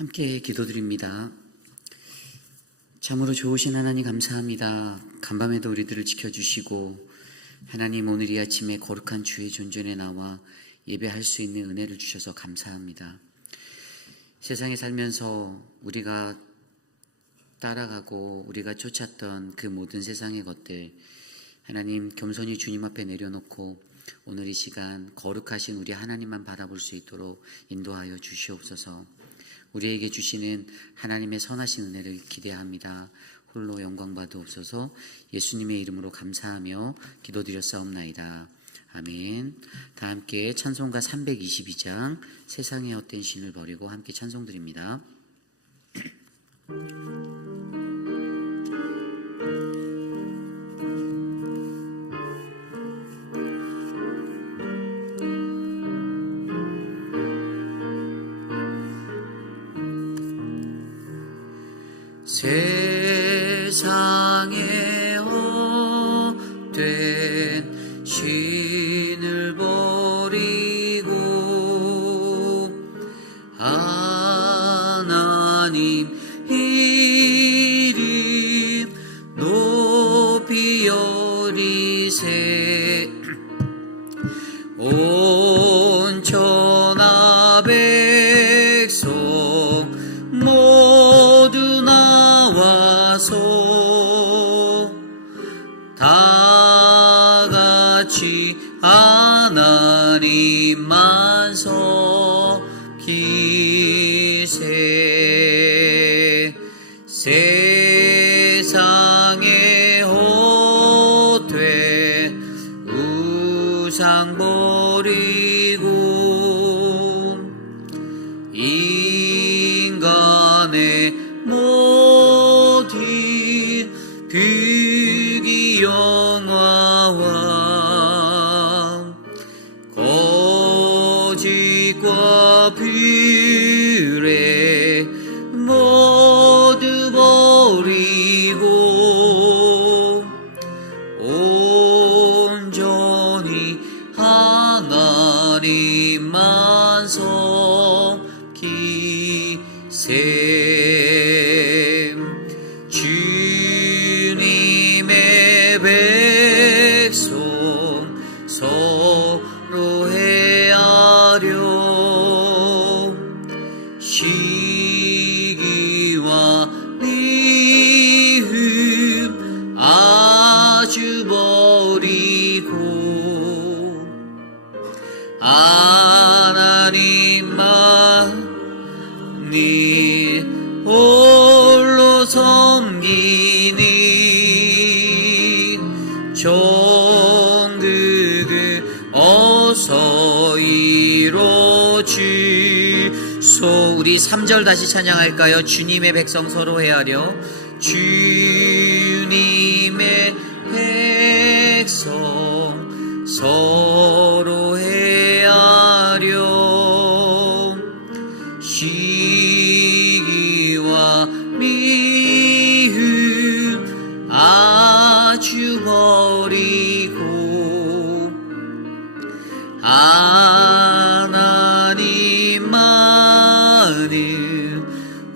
함께 기도드립니다. 참으로 좋으신 하나님 감사합니다. 간밤에도 우리들을 지켜주시고 하나님 오늘 이 아침에 거룩한 주의 존전에 나와 예배할 수 있는 은혜를 주셔서 감사합니다. 세상에 살면서 우리가 따라가고 우리가 쫓았던 그 모든 세상의 것들 하나님 겸손히 주님 앞에 내려놓고 오늘 이 시간 거룩하신 우리 하나님만 바라볼 수 있도록 인도하여 주시옵소서. 우리에게 주시는 하나님의 선하신 은혜를 기대합니다. 홀로 영광 받으옵소서. 예수님의 이름으로 감사하며 기도드렸사옵나이다. 아멘. 다 함께 찬송가 322장 세상의 헛된 신을 버리고 함께 찬송드립니다. 세상에 헛된 신을 버리고 하나님 이름 높이 여리세 온 천하 백성 모두 나와서 다같이 하나님만 섬기세. 세상에 헛된 우상 버리고 인간의 모든 비기 영화와 거짓과 비례 모두 버리고 온전히 하나님만 섬기세. 주님의 백성 서로 헤아려 시기와 미움 아주 버리고 하나님만 네 홀로 섬기니 정극을 어서 이루어주소. 우리 3절 다시 찬양할까요? 주님의 백성 서로 헤아려 주님의 백성 서로 헤아려 시기와 미움 아주 버리고 하나님만을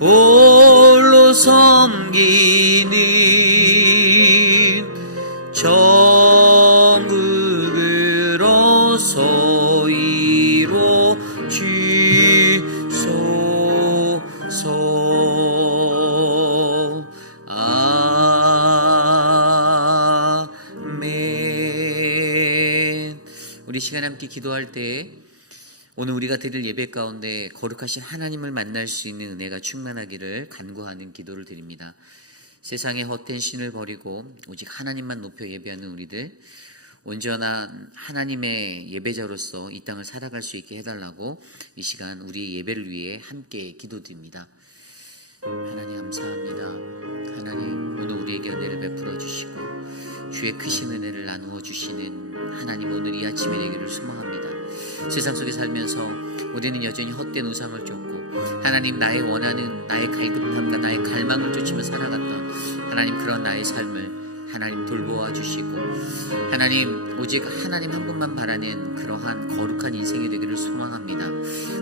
홀로 섬기는 정국을 어서 이루어주소서. 아멘. 우리 시간 함께 기도할 때 오늘 우리가 드릴 예배 가운데 거룩하신 하나님을 만날 수 있는 은혜가 충만하기를 간구하는 기도를 드립니다. 세상의 헛된 신을 버리고 오직 하나님만 높여 예배하는 우리들, 온전한 하나님의 예배자로서 이 땅을 살아갈 수 있게 해달라고 이 시간 우리 예배를 위해 함께 기도드립니다. 하나님 감사합니다. 하나님 오늘 우리에게 은혜를 베풀어 주시고 주의 크신 은혜를 나누어 주시는 하나님, 오늘 이 아침에 되기를 소망합니다. 세상 속에 살면서 우리는 여전히 헛된 우상을 쫓고 하나님, 나의 원하는 나의 갈급함과 나의 갈망을 쫓으며 살아갔던 하나님, 그런 나의 삶을 하나님 돌보아 주시고 하나님 오직 하나님 한 분만 바라는 그러한 거룩한 인생이 되기를 소망합니다.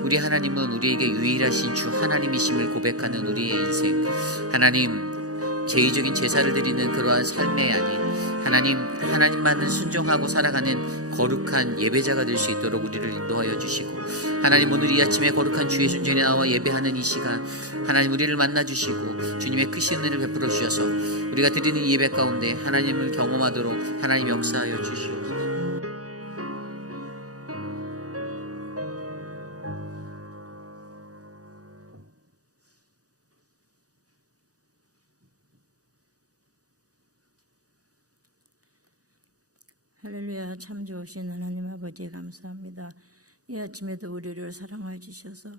우리 하나님은 우리에게 유일하신 주 하나님이심을 고백하는 우리의 인생, 하나님 제의적인 제사를 드리는 그러한 삶의 아닌 하나님만을 순종하고 살아가는 거룩한 예배자가 될 수 있도록 우리를 인도하여 주시고 하나님 오늘 이 아침에 거룩한 주의 순전에 나와 예배하는 이 시간 하나님 우리를 만나 주시고 주님의 크신 은혜를 베풀어 주셔서 우리가 드리는 예배 가운데 하나님을 경험하도록 하나님 역사하여 주시옵소서. 할렐루야. 참 좋으신 하나님 아버지 감사합니다. 이 아침에도 우리를 사랑해 주셔서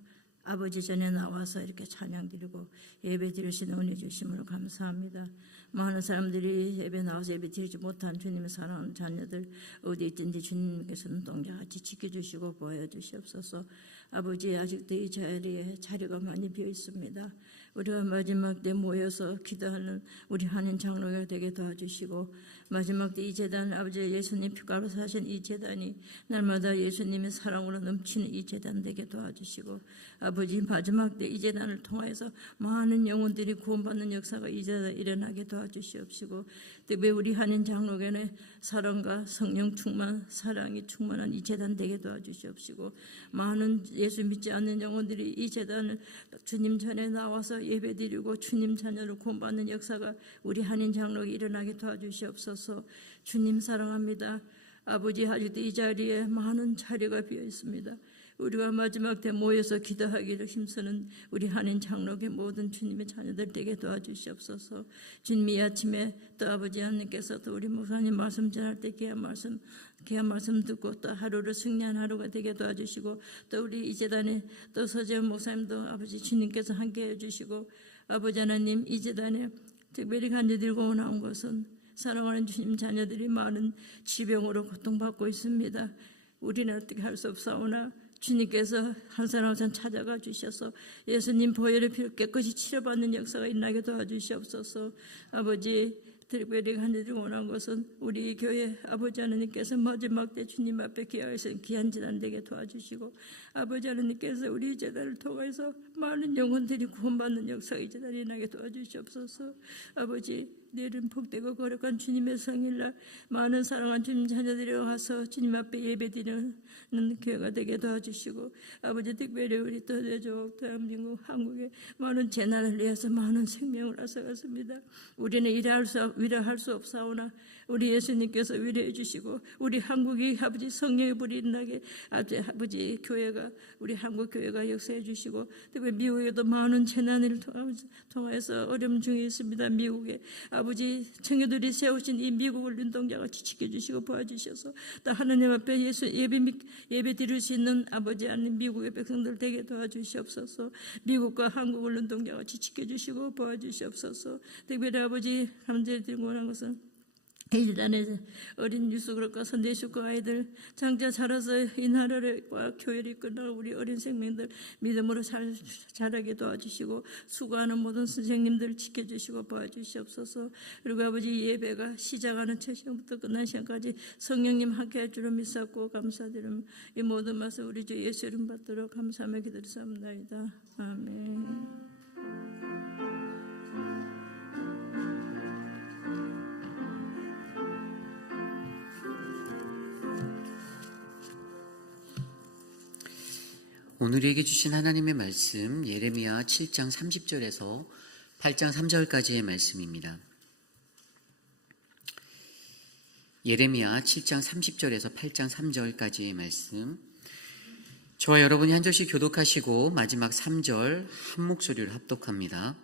아버지 전에 나와서 이렇게 찬양드리고 예배 드리시는 은혜 주심으로 감사합니다. 많은 사람들이 예배 나와서 예배 드리지 못한 주님의 사랑하는 자녀들 어디 있든지 주님께서 눈동자같이 지켜주시고 보여주시옵소서. 아버지 아직도 이 자리에 자리가 많이 비어 있습니다. 우리가 마지막 때 모여서 기도하는 우리 한인 장로가 되게 도와주시고 마지막 때 이 재단 아버지 예수님 피가로 사신 이 재단이 날마다 예수님의 사랑으로 넘치는 이 재단 되게 도와주시고 아버지 마지막 때 이 재단을 통해서 많은 영혼들이 구원받는 역사가 이 재단에 일어나게 도와주시옵시고 특히 우리 한인 장로교회 사랑과 성령 충만 사랑이 충만한 이 재단 되게 도와주시옵시고 많은 예수 믿지 않는 영혼들이 이 재단을 주님 전에 나와서 예배드리고 주님 자녀를 구원받는 역사가 우리 한인 장로에 일어나게 도와주시옵소서. 주님 사랑합니다. 아버지 아직도 이 자리에 많은 자리가 비어 있습니다. 우리가 마지막 때 모여서 기도하기를 힘쓰는 우리 한인 장로교 모든 주님의 자녀들 되게 도와주시옵소서. 주님 이 아침에 또 아버지 하나님께서 또 우리 목사님 말씀 전할 때 귀한 말씀 듣고 또 하루를 승리한 하루가 되게 도와주시고 또 우리 이 재단에 또 서재원 목사님도 아버지 주님께서 함께 해주시고 아버지 하나님 이 재단에 특별히 간절 들고 나온 것은 사랑하는 주님 자녀들이 많은 지병으로 고통받고 있습니다. 우리는 어떻게 할 수 없사오나 주님께서 한 사람 한 사람 찾아가 주셔서 예수님 보혈의 피로 깨끗이 치료받는 역사가 일어나게 도와주시옵소서. 아버지 특별히 간절히 원한 것은 우리 교회 아버지 하나님께서 마지막 때 주님 앞에 귀하신 귀한 재단 되게 도와주시고 아버지 하나님께서 우리 재단을 통해서 많은 영혼들이 구원받는 역사가 이 재단에 일어나게 도와주시옵소서. 아버지 내일은 복되고 거룩한 주님의 성일날 많은 사랑한 주님 자녀들이 와서 주님 앞에 예배드리는 교회가 되게 도와주시고 아버지 특별히 우리 또 대적 대한민국 한국에 많은 재난을 위해서 많은 생명을 앗아갔습니다. 우리는 위로할 수 없사오나 우리 예수님께서 위로해 주시고 우리 한국이 아버지 성령의 불이 일어나게 아버지 교회가 우리 한국 교회가 역사해 주시고 특히 미국에도 많은 재난을 통해서 어려움 중에 있습니다. 미국에 아버지 청교들이 세우신 이 미국을 눈동자같이 지켜주시고 도와주셔서 또 하나님 앞에 예배 드릴 수 있는 아버지 하나님 미국의 백성들 되게 도와주시옵소서. 미국과 한국을 눈동자같이 지켜주시고 도와주시옵소서. 특별히 아버지 감사를 드리고 원하는 것은 이 재단에 어린 유수그룹과 선대식구 아이들 장자 자라서 이 나라와 교회를 이끌어 우리 어린 생명들 믿음으로 자라게 도와주시고 수고하는 모든 선생님들 지켜주시고 도와주시옵소서. 그리고 아버지 예배가 시작하는 첫 시간부터 끝난 시간까지 성령님 함께할 줄을 믿사옵고 감사드리며 이 모든 말씀 우리 주 예수 이름 받도록 감사하며 기도드리옵나이다. 아멘. 오늘 우리에게 주신 하나님의 말씀 예레미야 7장 30절에서 8장 3절까지의 말씀입니다. 예레미야 7장 30절에서 8장 3절까지의 말씀, 저와 여러분이 한 절씩 교독하시고 마지막 3절 한 목소리를 합독합니다.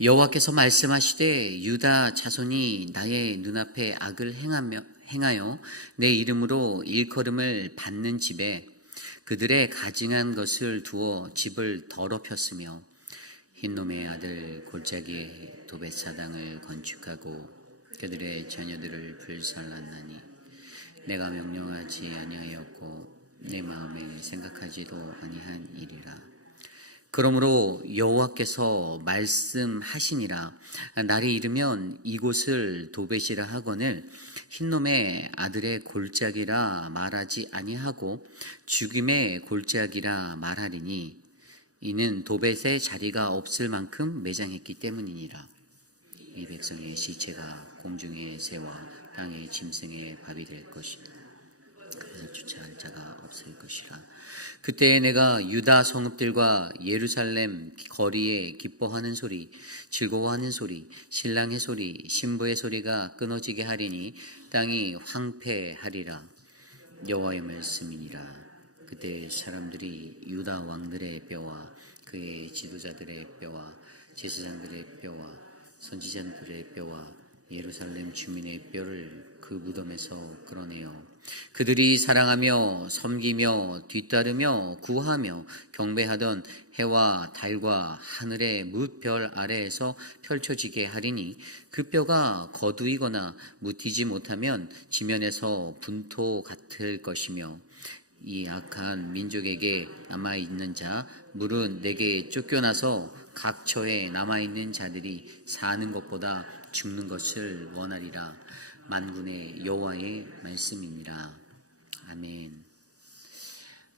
여호와께서 말씀하시되 유다 자손이 나의 눈앞에 악을 행하여 내 이름으로 일컬음을 받는 집에 그들의 가증한 것을 두어 집을 더럽혔으며 흰놈의 아들 골짜기에 도벳사당을 건축하고 그들의 자녀들을 불살랐나니 내가 명령하지 아니하였고 내 마음에 생각하지도 아니한 일이라. 그러므로 여호와께서 말씀하시니라. 날이 이르면 이곳을 도벳이라 하거늘 흰놈의 아들의 골짜기라 말하지 아니하고 죽임의 골짜기라 말하리니 이는 도벳의 자리가 없을 만큼 매장했기 때문이니라. 이 백성의 시체가 공중의 새와 땅의 짐승의 밥이 될 것이라. 그래서 주체할 자가 없을 것이라. 그때 내가 유다 성읍들과 예루살렘 거리에 기뻐하는 소리, 즐거워하는 소리, 신랑의 소리, 신부의 소리가 끊어지게 하리니 땅이 황폐하리라. 여호와의 말씀이니라. 그때 사람들이 유다 왕들의 뼈와 그의 지도자들의 뼈와 제사장들의 뼈와 선지자들의 뼈와 예루살렘 주민의 뼈를 그 무덤에서 끌어내어 그들이 사랑하며 섬기며 뒤따르며 구하며 경배하던 해와 달과 하늘의 뭇별 아래에서 펼쳐지게 하리니 그 뼈가 거두이거나 묻히지 못하면 지면에서 분토 같을 것이며 이 악한 민족에게 남아있는 자 물은 내게 쫓겨나서 각처에 남아있는 자들이 사는 것보다 죽는 것을 원하리라. 만군의 여호와의 말씀이니라. 아멘.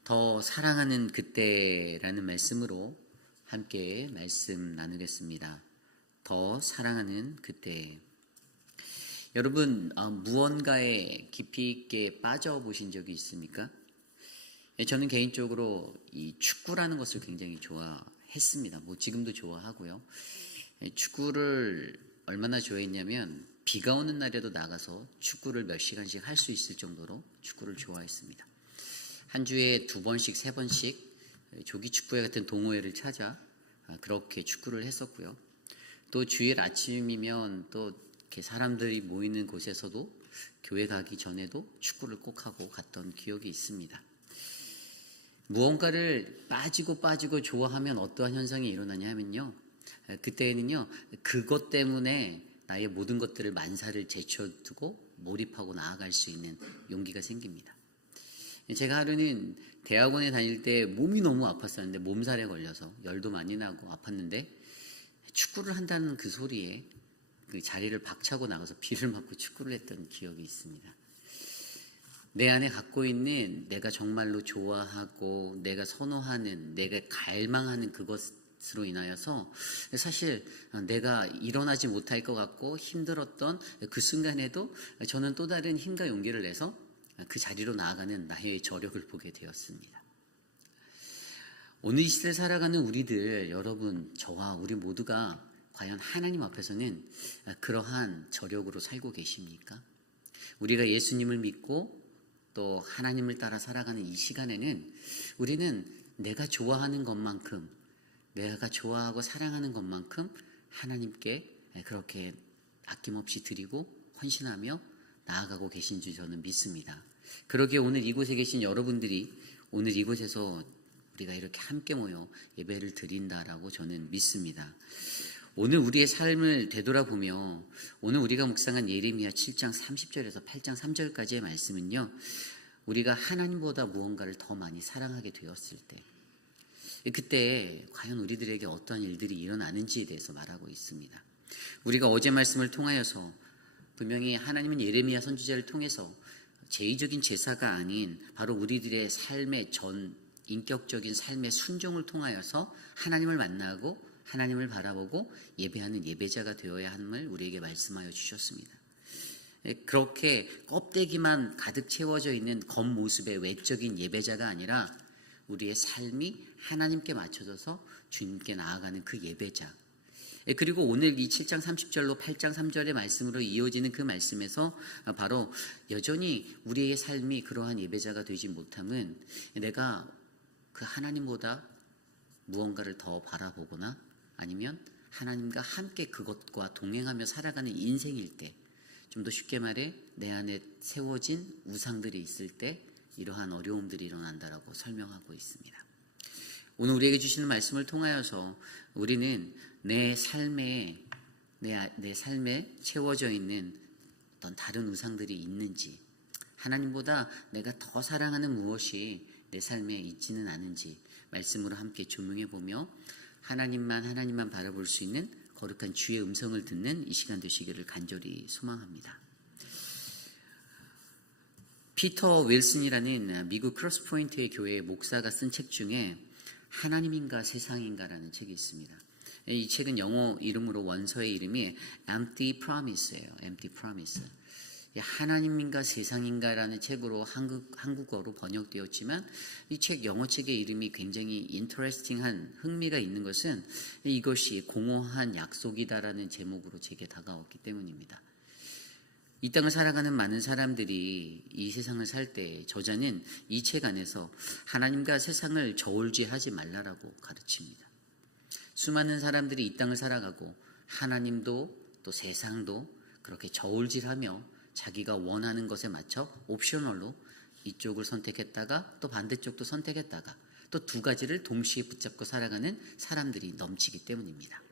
더 사랑하는 그때라는 말씀으로 함께 말씀 나누겠습니다. 더 사랑하는 그때. 여러분 무언가에 깊이 있게 빠져보신 적이 있습니까? 저는 개인적으로 이 축구라는 것을 굉장히 좋아했습니다. 지금도 좋아하고요. 축구를 얼마나 좋아했냐면 비가 오는 날에도 나가서 축구를 몇 시간씩 할 수 있을 정도로 축구를 좋아했습니다. 한 주에 2번씩 3번씩 조기 축구회 같은 동호회를 찾아 그렇게 축구를 했었고요. 또 주일 아침이면 또 이렇게 사람들이 모이는 곳에서도 교회 가기 전에도 축구를 꼭 하고 갔던 기억이 있습니다. 무언가를 빠지고 좋아하면 어떠한 현상이 일어나냐 하면요. 그때는요, 그것 때문에 나의 모든 것들을 만사를 제쳐두고 몰입하고 나아갈 수 있는 용기가 생깁니다. 제가 하루는 대학원에 다닐 때 몸이 너무 아팠었는데 몸살에 걸려서 열도 많이 나고 아팠는데 축구를 한다는 그 소리에 그 자리를 박차고 나가서 비를 맞고 축구를 했던 기억이 있습니다. 내 안에 갖고 있는 내가 정말로 좋아하고 내가 선호하는 내가 갈망하는 그것으로 인하여서 사실 내가 일어나지 못할 것 같고 힘들었던 그 순간에도 저는 또 다른 힘과 용기를 내서 그 자리로 나아가는 나의 저력을 보게 되었습니다. 오늘 이 시대를 살아가는 우리들, 여러분, 저와 우리 모두가 과연 하나님 앞에서는 그러한 저력으로 살고 계십니까? 우리가 예수님을 믿고 또 하나님을 따라 살아가는 이 시간에는 우리는 내가 좋아하는 것만큼, 내가 좋아하고 사랑하는 것만큼 하나님께 그렇게 아낌없이 드리고 헌신하며 나아가고 계신 줄 저는 믿습니다. 그러기에 오늘 이곳에 계신 여러분들이 오늘 이곳에서 우리가 이렇게 함께 모여 예배를 드린다라고 저는 믿습니다. 오늘 우리의 삶을 되돌아보며 오늘 우리가 묵상한 예레미야 7장 30절에서 8장 3절까지의 말씀은요, 우리가 하나님보다 무언가를 더 많이 사랑하게 되었을 때 그때 과연 우리들에게 어떤 일들이 일어나는지에 대해서 말하고 있습니다. 우리가 어제 말씀을 통하여서 분명히 하나님은 예레미야 선지자를 통해서 제의적인 제사가 아닌 바로 우리들의 삶의 인격적인 삶의 순종을 통하여서 하나님을 만나고 하나님을 바라보고 예배하는 예배자가 되어야 함을 우리에게 말씀하여 주셨습니다. 그렇게 껍데기만 가득 채워져 있는 겉모습의 외적인 예배자가 아니라 우리의 삶이 하나님께 맞춰져서 주님께 나아가는 그 예배자. 그리고 오늘 이 7장 30절로 8장 3절의 말씀으로 이어지는 그 말씀에서 바로 여전히 우리의 삶이 그러한 예배자가 되지 못함은 내가 그 하나님보다 무언가를 더 바라보거나 아니면 하나님과 함께 그것과 동행하며 살아가는 인생일 때, 좀 더 쉽게 말해 내 안에 세워진 우상들이 있을 때 이러한 어려움들이 일어난다라고 설명하고 있습니다. 오늘 우리에게 주시는 말씀을 통하여서 우리는 내 삶에 채워져 있는 어떤 다른 우상들이 있는지, 하나님보다 내가 더 사랑하는 무엇이 내 삶에 있지는 않은지 말씀으로 함께 조명해 보며 하나님만 바라볼 수 있는 거룩한 주의 음성을 듣는 이 시간 되시기를 간절히 소망합니다. 피터 윌슨이라는 미국 크로스포인트의 교회 목사가 쓴 책 중에 하나님인가 세상인가라는 책이 있습니다. 이 책은 영어 이름으로 원서의 이름이 Empty Promise예요. Empty Promise. 하나님인가 세상인가라는 책으로 한국어로 번역되었지만 이 책 영어책의 이름이 굉장히 인터레스팅한 흥미가 있는 것은 이것이 공허한 약속이다라는 제목으로 제게 다가왔기 때문입니다. 이 땅을 살아가는 많은 사람들이 이 세상을 살 때 저자는 이 책 안에서 하나님과 세상을 저울질하지 말라라고 가르칩니다. 수많은 사람들이 이 땅을 살아가고 하나님도 또 세상도 그렇게 저울질하며 자기가 원하는 것에 맞춰 옵셔널로 이쪽을 선택했다가 또 반대쪽도 선택했다가 또 두 가지를 동시에 붙잡고 살아가는 사람들이 넘치기 때문입니다.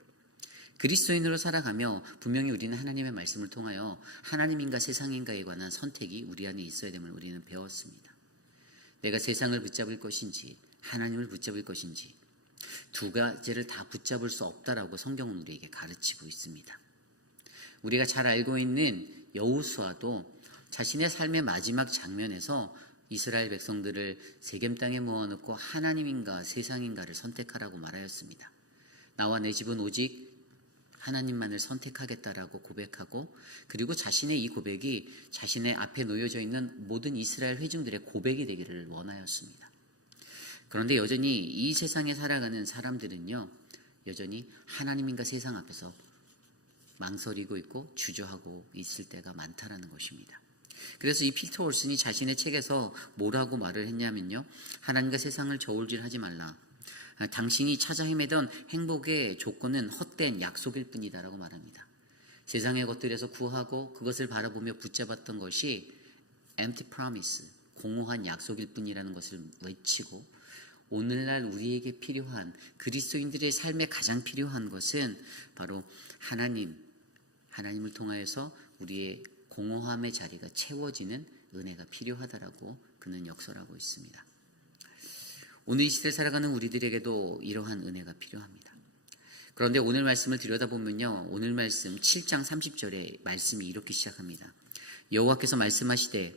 그리스도인으로 살아가며 분명히 우리는 하나님의 말씀을 통하여 하나님인가 세상인가에 관한 선택이 우리 안에 있어야 됨을 우리는 배웠습니다. 내가 세상을 붙잡을 것인지 하나님을 붙잡을 것인지 두 가지를 다 붙잡을 수 없다라고 성경은 우리에게 가르치고 있습니다. 우리가 잘 알고 있는 여호수아도 자신의 삶의 마지막 장면에서 이스라엘 백성들을 세겜 땅에 모아놓고 하나님인가 세상인가를 선택하라고 말하였습니다. 나와 내 집은 오직 하나님만을 선택하겠다라고 고백하고 그리고 자신의 이 고백이 자신의 앞에 놓여져 있는 모든 이스라엘 회중들의 고백이 되기를 원하였습니다. 그런데 여전히 이 세상에 살아가는 사람들은요, 여전히 하나님인가 세상 앞에서 망설이고 있고 주저하고 있을 때가 많다라는 것입니다. 그래서 이 피터 올슨이 자신의 책에서 뭐라고 말을 했냐면요, 하나님과 세상을 저울질하지 말라. 당신이 찾아 헤매던 행복의 조건은 헛된 약속일 뿐이다라고 말합니다. 세상의 것들에서 구하고 그것을 바라보며 붙잡았던 것이 empty promise, 공허한 약속일 뿐이라는 것을 외치고 오늘날 우리에게 필요한 그리스도인들의 삶에 가장 필요한 것은 바로 하나님을 통하여서 우리의 공허함의 자리가 채워지는 은혜가 필요하다라고 그는 역설하고 있습니다. 오늘 이 시대에 살아가는 우리들에게도 이러한 은혜가 필요합니다. 그런데 오늘 말씀을 들여다보면요, 오늘 말씀 7장 30절에 말씀이 이렇게 시작합니다. 여호와께서 말씀하시되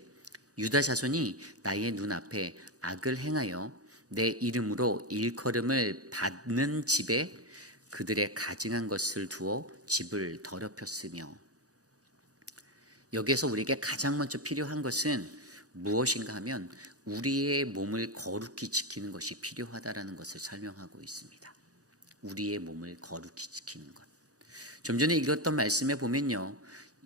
유다 자손이 나의 눈앞에 악을 행하여 내 이름으로 일컬음을 받는 집에 그들의 가증한 것을 두어 집을 더럽혔으며. 여기에서 우리에게 가장 먼저 필요한 것은 무엇인가 하면 우리의 몸을 거룩히 지키는 것이 필요하다라는 것을 설명하고 있습니다. 우리의 몸을 거룩히 지키는 것. 좀 전에 읽었던 말씀에 보면요,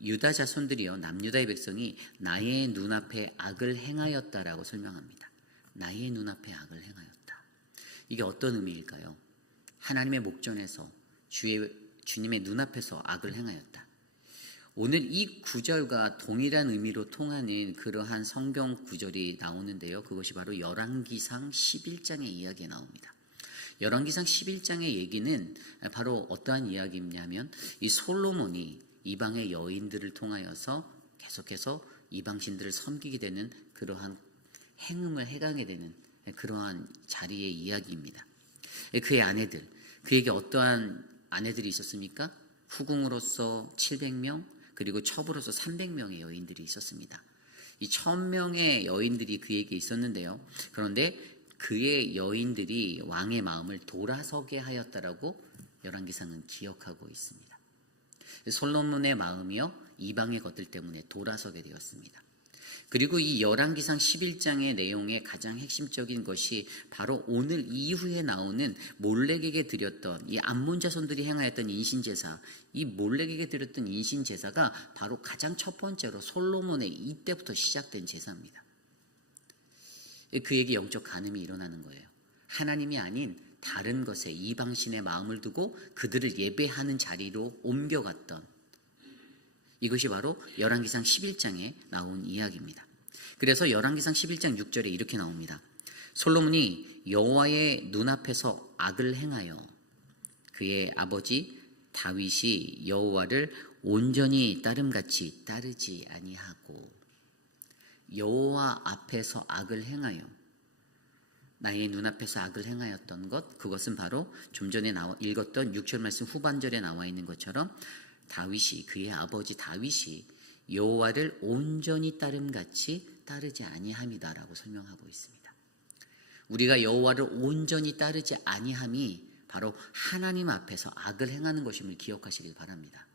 유다 자손들이요, 남유다의 백성이 나의 눈앞에 악을 행하였다라고 설명합니다. 나의 눈앞에 악을 행하였다. 이게 어떤 의미일까요? 하나님의 목전에서 주님의 눈앞에서 악을 행하였다. 오늘 이 구절과 동일한 의미로 통하는 그러한 성경 구절이 나오는데요. 그것이 바로 열왕기상 11장의 이야기에 나옵니다. 열왕기상 11장의 얘기는 바로 어떠한 이야기냐면 이 솔로몬이 이방의 여인들을 통하여서 계속해서 이방신들을 섬기게 되는 그러한 행음을 해가게 되는 그러한 자리의 이야기입니다. 그의 아내들, 그에게 어떠한 아내들이 있었습니까? 후궁으로서 700명, 그리고 첩으로서 300명의 여인들이 있었습니다. 이 1000명의 여인들이 그에게 있었는데요. 그런데 그의 여인들이 왕의 마음을 돌아서게 하였다라고 열왕기상은 기억하고 있습니다. 솔로몬의 마음이요, 이방의 것들 때문에 돌아서게 되었습니다. 그리고 이 열왕기상 11장의 내용의 가장 핵심적인 것이 바로 오늘 이후에 나오는 몰렉에게 드렸던 이 암몬 자손들이 행하였던 인신제사, 이 몰렉에게 드렸던 인신제사가 바로 가장 첫 번째로 솔로몬의 이때부터 시작된 제사입니다. 그에게 영적 간음이 일어나는 거예요. 하나님이 아닌 다른 것에 이방신의 마음을 두고 그들을 예배하는 자리로 옮겨갔던, 이것이 바로 열왕기상 11장에 나온 이야기입니다. 그래서 열왕기상 11장 6절에 이렇게 나옵니다. 솔로몬이 여호와의 눈앞에서 악을 행하여 그의 아버지 다윗이 여호와를 온전히 따름같이 따르지 아니하고. 여호와 앞에서 악을 행하여 나의 눈앞에서 악을 행하였던 것, 그것은 바로 좀 전에 읽었던 6절 말씀 후반절에 나와 있는 것처럼 다윗이, 그의 아버지 다윗이 여호와를 온전히 따름같이 따르지 아니함이다라고 설명하고 있습니다. 우리가 여호와를 온전히 따르지 아니함이 바로 하나님 앞에서 악을 행하는 것임을 기억하시길 바랍니다.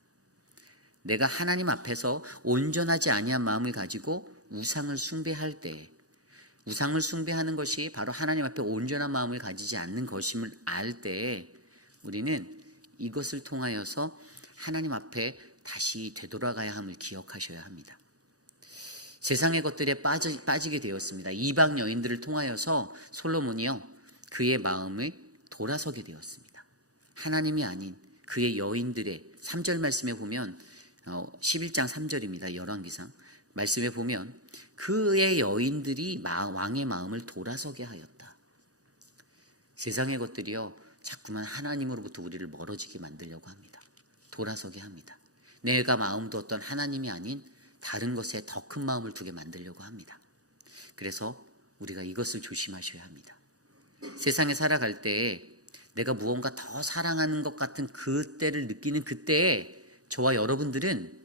내가 하나님 앞에서 온전하지 아니한 마음을 가지고 우상을 숭배할 때, 우상을 숭배하는 것이 바로 하나님 앞에 온전한 마음을 가지지 않는 것임을 알 때 우리는 이것을 통하여서 하나님 앞에 다시 되돌아가야 함을 기억하셔야 합니다. 세상의 것들에 빠지게 되었습니다. 이방 여인들을 통하여서 솔로몬이요, 그의 마음을 돌아서게 되었습니다. 하나님이 아닌 그의 여인들의 3절 말씀에 보면 11장 3절입니다. 열왕기상 말씀에 보면 그의 여인들이 왕의 마음을 돌아서게 하였다. 세상의 것들이요, 자꾸만 하나님으로부터 우리를 멀어지게 만들려고 합니다. 돌아서게 합니다. 내가 마음 두었던 하나님이 아닌 다른 것에 더 큰 마음을 두게 만들려고 합니다. 그래서 우리가 이것을 조심하셔야 합니다. 세상에 살아갈 때에 내가 무언가 더 사랑하는 것 같은 그때를 느끼는 그때에 저와 여러분들은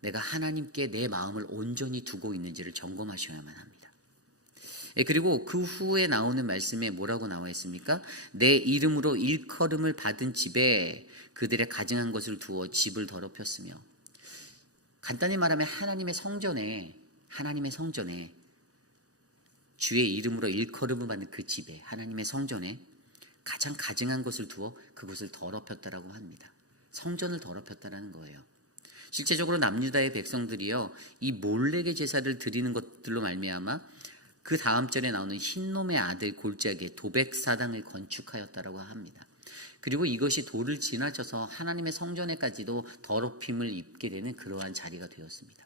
내가 하나님께 내 마음을 온전히 두고 있는지를 점검하셔야만 합니다. 그리고 그 후에 나오는 말씀에 뭐라고 나와 있습니까? 내 이름으로 일컬음을 받은 집에 그들의 가증한 것을 두어 집을 더럽혔으며, 간단히 말하면 하나님의 성전에 주의 이름으로 일컬음을 받는 그 집에, 하나님의 성전에 가장 가증한 것을 두어 그것을 더럽혔다라고 합니다. 성전을 더럽혔다라는 거예요. 실제적으로 남유다의 백성들이요, 이 몰렉의 제사를 드리는 것들로 말미암아 그 다음 절에 나오는 흰놈의 아들 골짜기에 도백사당을 건축하였다라고 합니다. 그리고 이것이 도를 지나쳐서 하나님의 성전에까지도 더럽힘을 입게 되는 그러한 자리가 되었습니다.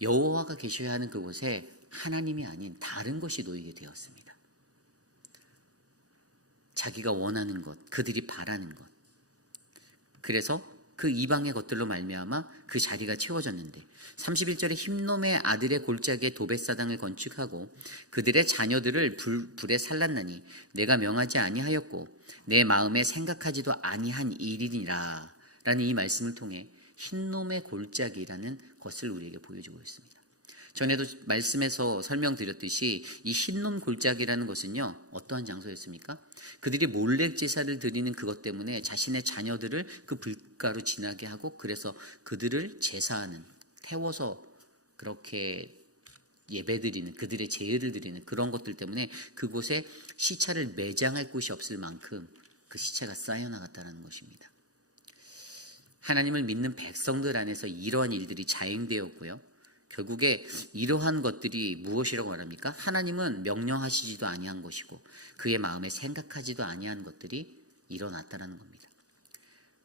여호와가 계셔야 하는 그곳에 하나님이 아닌 다른 것이 놓이게 되었습니다. 자기가 원하는 것, 그들이 바라는 것. 그래서 그 이방의 것들로 말미암아 그 자리가 채워졌는데, 31절에 흰놈의 아들의 골짜기에 도벳사당을 건축하고 그들의 자녀들을 불에 살랐나니 내가 명하지 아니하였고 내 마음에 생각하지도 아니한 일이니라 라는 이 말씀을 통해 흰놈의 골짜기라는 것을 우리에게 보여주고 있습니다. 전에도 말씀에서 설명드렸듯이 이 흰놈 골짜기라는 것은요, 어떠한 장소였습니까? 그들이 몰렉 제사를 드리는 그것 때문에 자신의 자녀들을 그 불가로 지나게 하고, 그래서 그들을 제사하는, 태워서 그렇게 예배드리는, 그들의 제의를 드리는 그런 것들 때문에 그곳에 시체를 매장할 곳이 없을 만큼 그 시체가 쌓여나갔다는 것입니다. 하나님을 믿는 백성들 안에서 이러한 일들이 자행되었고요, 결국에 이러한 것들이 무엇이라고 말합니까? 하나님은 명령하시지도 아니한 것이고 그의 마음에 생각하지도 아니한 것들이 일어났다는 겁니다.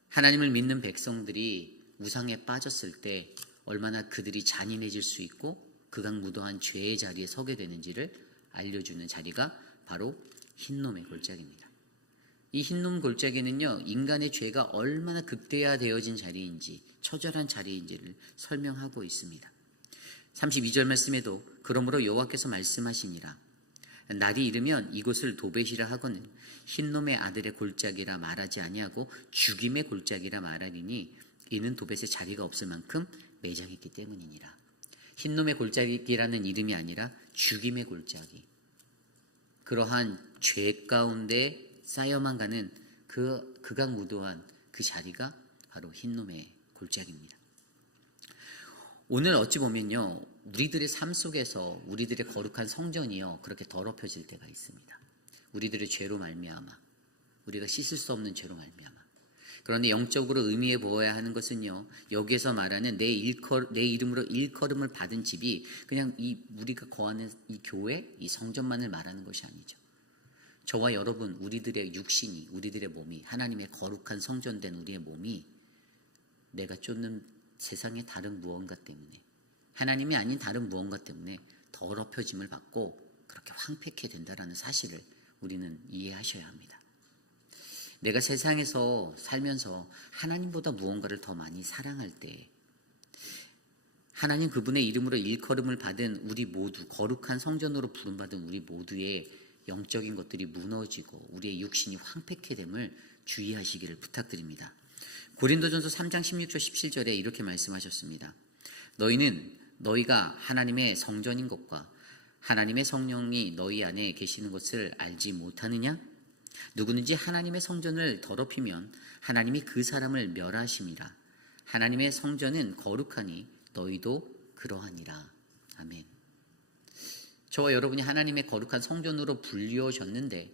하나님을 믿는 백성들이 우상에 빠졌을 때 얼마나 그들이 잔인해질 수 있고 극악무도한 죄의 자리에 서게 되는지를 알려주는 자리가 바로 흰놈의 골짜기입니다. 이 흰놈 골짜기는요, 인간의 죄가 얼마나 극대화되어진 자리인지, 처절한 자리인지를 설명하고 있습니다. 32절 말씀에도 그러므로 여호와께서 말씀하시니라, 날이 이르면 이곳을 도벳이라 하거늘 흰놈의 아들의 골짜기라 말하지 아니하고 죽임의 골짜기라 말하리니 이는 도벳에 자리가 없을 만큼 매장했기 때문이니라. 흰놈의 골짜기라는 이름이 아니라 죽임의 골짜기, 그러한 죄 가운데 쌓여만 가는 그 극악무도한 그 자리가 바로 흰놈의 골짜기입니다. 오늘 어찌 보면요, 우리들의 삶 속에서 우리들의 거룩한 성전이요, 그렇게 더럽혀질 때가 있습니다. 우리들의 죄로 말미암아, 우리가 씻을 수 없는 죄로 말미암아. 그런데 영적으로 의미해 보아야 하는 것은요, 여기에서 말하는 내 이름으로 일컬음을 받은 집이 그냥 우리가 거하는 이 교회, 이 성전만을 말하는 것이 아니죠. 저와 여러분, 우리들의 육신이, 우리들의 몸이, 하나님의 거룩한 성전된 우리의 몸이 내가 쫓는 세상의 다른 무언가 때문에, 하나님이 아닌 다른 무언가 때문에 더럽혀짐을 받고 그렇게 황폐케 된다는 사실을 우리는 이해하셔야 합니다. 내가 세상에서 살면서 하나님보다 무언가를 더 많이 사랑할 때, 하나님 그분의 이름으로 일컬음을 받은 우리 모두, 거룩한 성전으로 부름받은 우리 모두의 영적인 것들이 무너지고 우리의 육신이 황폐케 됨을 주의하시기를 부탁드립니다. 고린도전서 3장 16절 17절에 이렇게 말씀하셨습니다. 너희는 너희가 하나님의 성전인 것과 하나님의 성령이 너희 안에 계시는 것을 알지 못하느냐? 누구든지 하나님의 성전을 더럽히면 하나님이 그 사람을 멸하심이라. 하나님의 성전은 거룩하니 너희도 그러하니라. 아멘. 저와 여러분이 하나님의 거룩한 성전으로 불리워졌는데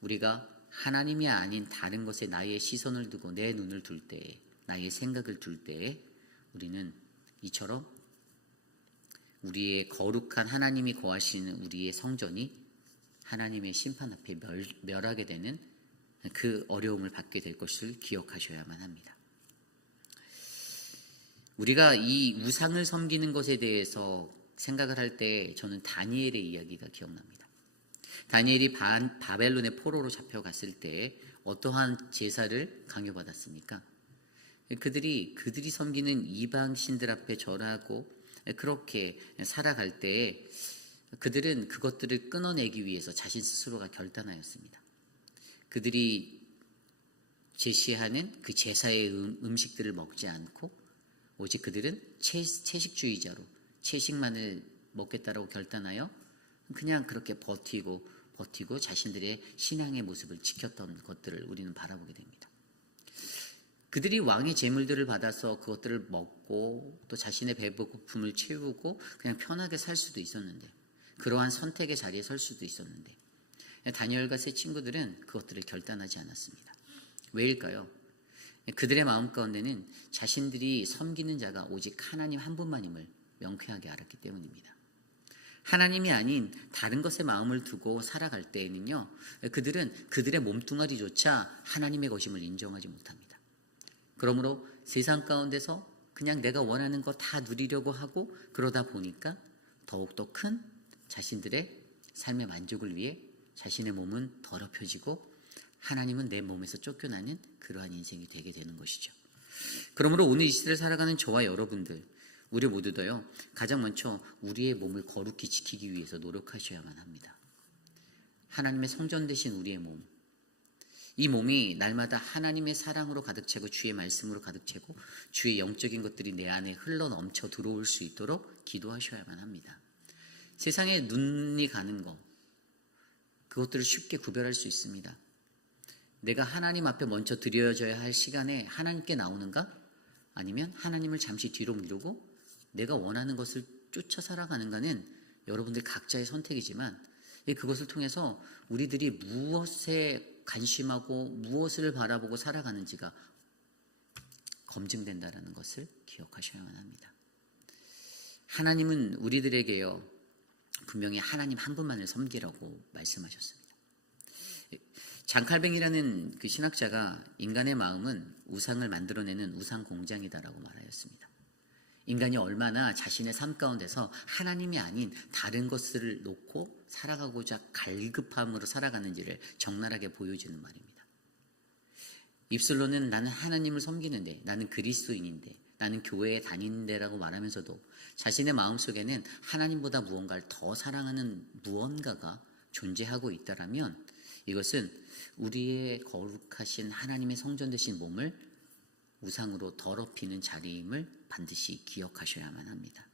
우리가 하나님이 아닌 다른 것에 나의 시선을 두고 내 눈을 둘 때에, 나의 생각을 둘 때에 우리는 이처럼 우리의 거룩한 하나님이 거하시는 우리의 성전이 하나님의 심판 앞에 멸하게 되는 그 어려움을 받게 될 것을 기억하셔야만 합니다. 우리가 이 우상을 섬기는 것에 대해서 생각을 할 때 저는 다니엘의 이야기가 기억납니다. 다니엘이 바벨론의 포로로 잡혀갔을 때 어떠한 제사를 강요받았습니까? 그들이 섬기는 이방 신들 앞에 절하고 그렇게 살아갈 때에 그들은 그것들을 끊어내기 위해서 자신 스스로가 결단하였습니다. 그들이 제시하는 그 제사의 음식들을 먹지 않고 오직 그들은 채식주의자로 채식만을 먹겠다라고 결단하여 그냥 그렇게 버티고 자신들의 신앙의 모습을 지켰던 것들을 우리는 바라보게 됩니다. 그들이 왕의 재물들을 받아서 그것들을 먹고 또 자신의 배고픔을 채우고 그냥 편하게 살 수도 있었는데, 그러한 선택의 자리에 설 수도 있었는데 다니엘과 세 친구들은 그것들을 결단하지 않았습니다. 왜일까요? 그들의 마음 가운데는 자신들이 섬기는 자가 오직 하나님 한 분만임을 명쾌하게 알았기 때문입니다. 하나님이 아닌 다른 것에 마음을 두고 살아갈 때에는요, 그들은 그들의 몸뚱아리조차 하나님의 것임을 인정하지 못합니다. 그러므로 세상 가운데서 그냥 내가 원하는 거 다 누리려고 하고 그러다 보니까 더욱더 큰 자신들의 삶의 만족을 위해 자신의 몸은 더럽혀지고 하나님은 내 몸에서 쫓겨나는 그러한 인생이 되게 되는 것이죠. 그러므로 오늘 이 시대를 살아가는 저와 여러분들, 우리 모두도요, 가장 먼저 우리의 몸을 거룩히 지키기 위해서 노력하셔야만 합니다. 하나님의 성전 되신 우리의 몸, 이 몸이 날마다 하나님의 사랑으로 가득 차고 주의 말씀으로 가득 차고 주의 영적인 것들이 내 안에 흘러 넘쳐 들어올 수 있도록 기도하셔야만 합니다. 세상에 눈이 가는 거, 그것들을 쉽게 구별할 수 있습니다. 내가 하나님 앞에 먼저 드려져야 할 시간에 하나님께 나오는가? 아니면 하나님을 잠시 뒤로 미루고 내가 원하는 것을 쫓아 살아가는가는 여러분들 각자의 선택이지만 그것을 통해서 우리들이 무엇에 관심하고 무엇을 바라보고 살아가는지가 검증된다는 것을 기억하셔야만 합니다. 하나님은 우리들에게요, 분명히 하나님 한 분만을 섬기라고 말씀하셨습니다. 장칼뱅이라는 그 신학자가 인간의 마음은 우상을 만들어내는 우상 공장이다라고 말하였습니다. 인간이 얼마나 자신의 삶 가운데서 하나님이 아닌 다른 것을 놓고 살아가고자 갈급함으로 살아가는지를 적나라하게 보여주는 말입니다. 입술로는 나는 하나님을 섬기는데, 나는 그리스도인인데, 나는 교회에 다니는데라고 말하면서도 자신의 마음속에는 하나님보다 무언가를 더 사랑하는 무언가가 존재하고 있다라면 이것은 우리의 거룩하신 하나님의 성전 되신 몸을 우상으로 더럽히는 자리임을 반드시 기억하셔야만 합니다.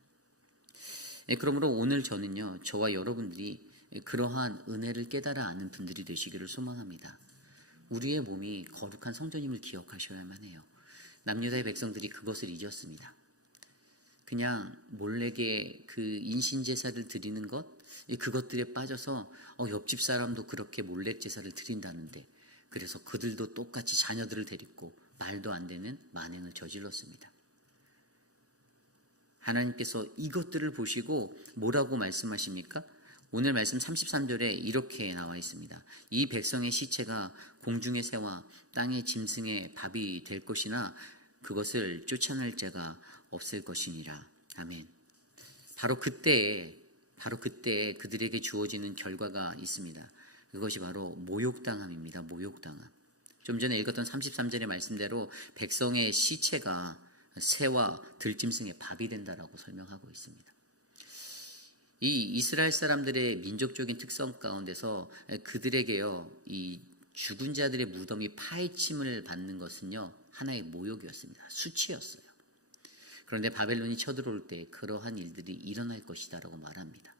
그러므로 오늘 저는요, 저와 여러분들이 그러한 은혜를 깨달아 아는 분들이 되시기를 소망합니다. 우리의 몸이 거룩한 성전임을 기억하셔야만 해요. 남유다의 백성들이 그것을 잊었습니다. 그냥 몰래게 그 인신제사를 드리는 것, 그것들에 빠져서 옆집 사람도 그렇게 몰래 제사를 드린다는데, 그래서 그들도 똑같이 자녀들을 데리고 말도 안 되는 만행을 저질렀습니다. 하나님께서 이것들을 보시고 뭐라고 말씀하십니까? 오늘 말씀 33절에 이렇게 나와 있습니다. 이 백성의 시체가 공중의 새와 땅의 짐승의 밥이 될 것이나 그것을 쫓아낼 자가 없을 것이니라. 아멘. 바로 그때에 그들에게 주어지는 결과가 있습니다. 그것이 바로 모욕당함입니다. 모욕당함. 좀 전에 읽었던 33절의 말씀대로 백성의 시체가 새와 들짐승의 밥이 된다라고 설명하고 있습니다. 이 이스라엘 사람들의 민족적인 특성 가운데서 그들에게요, 이 죽은 자들의 무덤이 파헤침을 받는 것은요, 하나의 모욕이었습니다. 수치였어요. 그런데 바벨론이 쳐들어올 때 그러한 일들이 일어날 것이다라고 말합니다.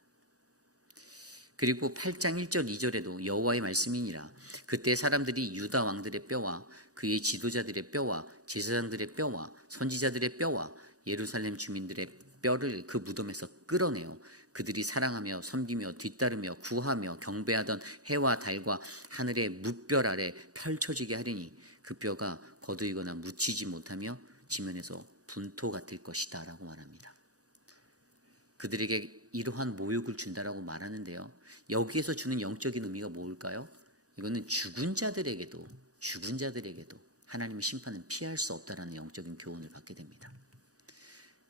그리고 8장 1절 2절에도 여호와의 말씀이니라. 그때 사람들이 유다 왕들의 뼈와 그의 지도자들의 뼈와 제사장들의 뼈와 선지자들의 뼈와 예루살렘 주민들의 뼈를 그 무덤에서 끌어내어 그들이 사랑하며 섬기며 뒤따르며 구하며 경배하던 해와 달과 하늘의 무별 아래 펼쳐지게 하리니 그 뼈가 거두이거나 묻히지 못하며 지면에서 분토 같을 것이다 라고 말합니다. 그들에게 이러한 모욕을 준다라고 말하는데요, 여기에서 주는 영적인 의미가 뭘까요? 이거는 죽은 자들에게도 하나님의 심판은 피할 수 없다라는 영적인 교훈을 받게 됩니다.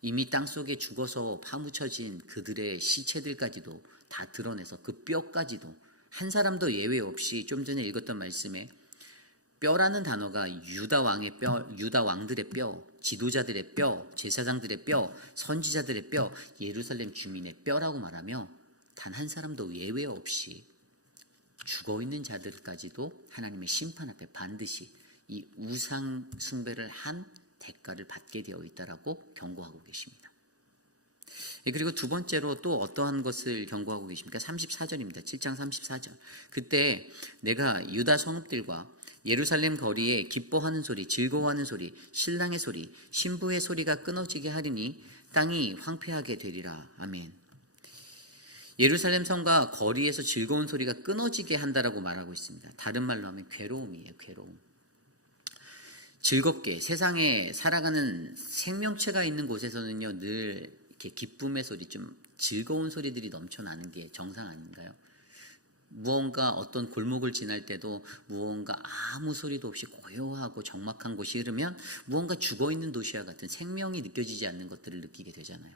이미 땅속에 죽어서 파묻혀진 그들의 시체들까지도 다 드러내서 그 뼈까지도 한 사람도 예외 없이 좀 전에 읽었던 말씀에 뼈라는 단어가 유다 왕의 뼈, 유다 왕들의 뼈, 지도자들의 뼈, 제사장들의 뼈, 선지자들의 뼈, 예루살렘 주민의 뼈라고 말하며 단 한 사람도 예외 없이 죽어있는 자들까지도 하나님의 심판 앞에 반드시 이 우상 숭배를 한 대가를 받게 되어 있다라고 경고하고 계십니다. 그리고 두 번째로 또 어떠한 것을 경고하고 계십니까? 34절입니다. 7장 34절. 그때 내가 유다 성읍들과 예루살렘 거리에 기뻐하는 소리, 즐거워하는 소리, 신랑의 소리, 신부의 소리가 끊어지게 하리니 땅이 황폐하게 되리라. 아멘. 예루살렘 성과 거리에서 즐거운 소리가 끊어지게 한다라고 말하고 있습니다. 다른 말로 하면 괴로움이에요. 괴로움. 즐겁게 세상에 살아가는 생명체가 있는 곳에서는요, 늘 이렇게 기쁨의 소리, 좀 즐거운 소리들이 넘쳐나는 게 정상 아닌가요? 무언가 어떤 골목을 지날 때도 무언가 아무 소리도 없이 고요하고 적막한 곳이 흐르면 무언가 죽어있는 도시와 같은 생명이 느껴지지 않는 것들을 느끼게 되잖아요.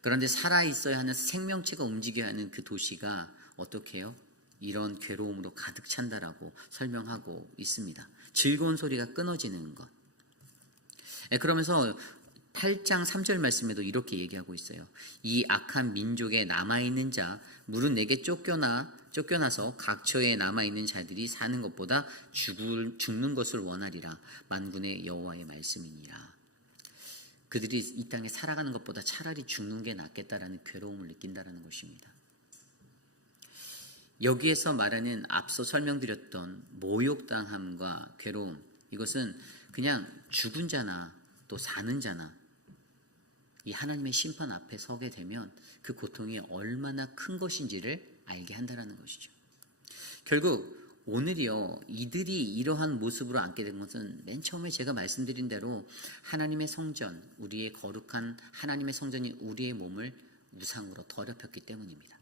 그런데 살아있어야 하는 생명체가 움직여야 하는 그 도시가 어떻게 해요? 이런 괴로움으로 가득 찬다라고 설명하고 있습니다. 즐거운 소리가 끊어지는 것. 그러면서 8장 3절 말씀에도 이렇게 얘기하고 있어요. 이 악한 민족에 남아있는 자, 물은 내게 쫓겨나서 각처에 남아있는 자들이 사는 것보다 죽는 것을 원하리라. 만군의 여호와의 말씀이니라. 그들이 이 땅에 살아가는 것보다 차라리 죽는 게 낫겠다라는 괴로움을 느낀다는 것입니다. 여기에서 말하는 앞서 설명드렸던 모욕당함과 괴로움, 이것은 그냥 죽은 자나 또 사는 자나 이 하나님의 심판 앞에 서게 되면 그 고통이 얼마나 큰 것인지를 알게 한다는 것이죠. 결국 오늘이요, 이들이 이러한 모습으로 앉게 된 것은 맨 처음에 제가 말씀드린 대로 하나님의 성전, 우리의 거룩한 하나님의 성전이 우리의 몸을 우상으로 더럽혔기 때문입니다.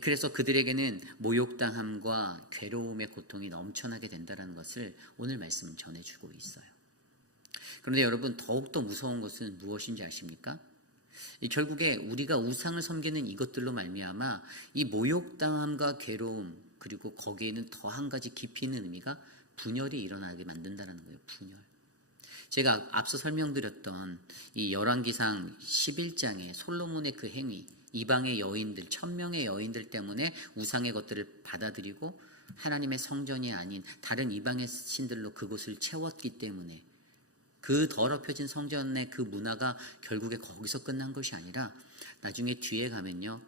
그래서 그들에게는 모욕당함과 괴로움의 고통이 넘쳐나게 된다는 것을 오늘 말씀은 전해주고 있어요. 그런데 여러분, 더욱더 무서운 것은 무엇인지 아십니까? 결국에 우리가 우상을 섬기는 이것들로 말미암아 이 모욕당함과 괴로움, 그리고 거기에는 더 한 가지 깊이 있는 의미가 분열이 일어나게 만든다는 거예요. 분열. 제가 앞서 설명드렸던 이 열왕기상 11장의 솔로몬의 그 행위, 이방의 여인들, 1000명의 여인들 때문에 우상의 것들을 받아들이고 하나님의 성전이 아닌 다른 이방의 신들로 그곳을 채웠기 때문에 그 더럽혀진 성전의 그 문화가 결국에 거기서 끝난 것이 아니라 나중에 뒤에 가면요,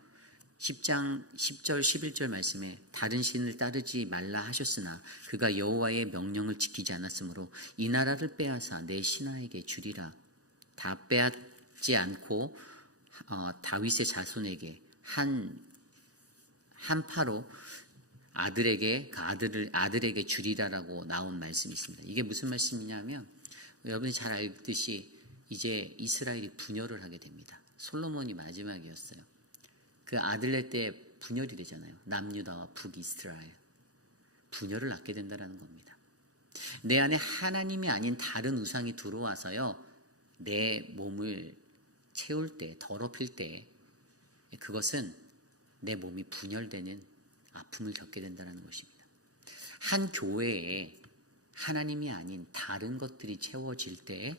10장 10절 11절 말씀에 다른 신을 따르지 말라 하셨으나 그가 여호와의 명령을 지키지 않았으므로 이 나라를 빼앗아 내 신하에게 주리라. 다 빼앗지 않고 다윗의 자손에게 한 파로 아들에게 주리라라고 나온 말씀이 있습니다. 이게 무슨 말씀이냐면 여러분이 잘 알듯이 이제 이스라엘이 분열을 하게 됩니다. 솔로몬이 마지막이었어요. 그 아들낼 때 분열이 되잖아요. 남유다와 북이스라엘. 분열을 낳게 된다는 겁니다. 내 안에 하나님이 아닌 다른 우상이 들어와서요, 내 몸을 채울 때, 더럽힐 때 그것은 내 몸이 분열되는 아픔을 겪게 된다는 것입니다. 한 교회에 하나님이 아닌 다른 것들이 채워질 때에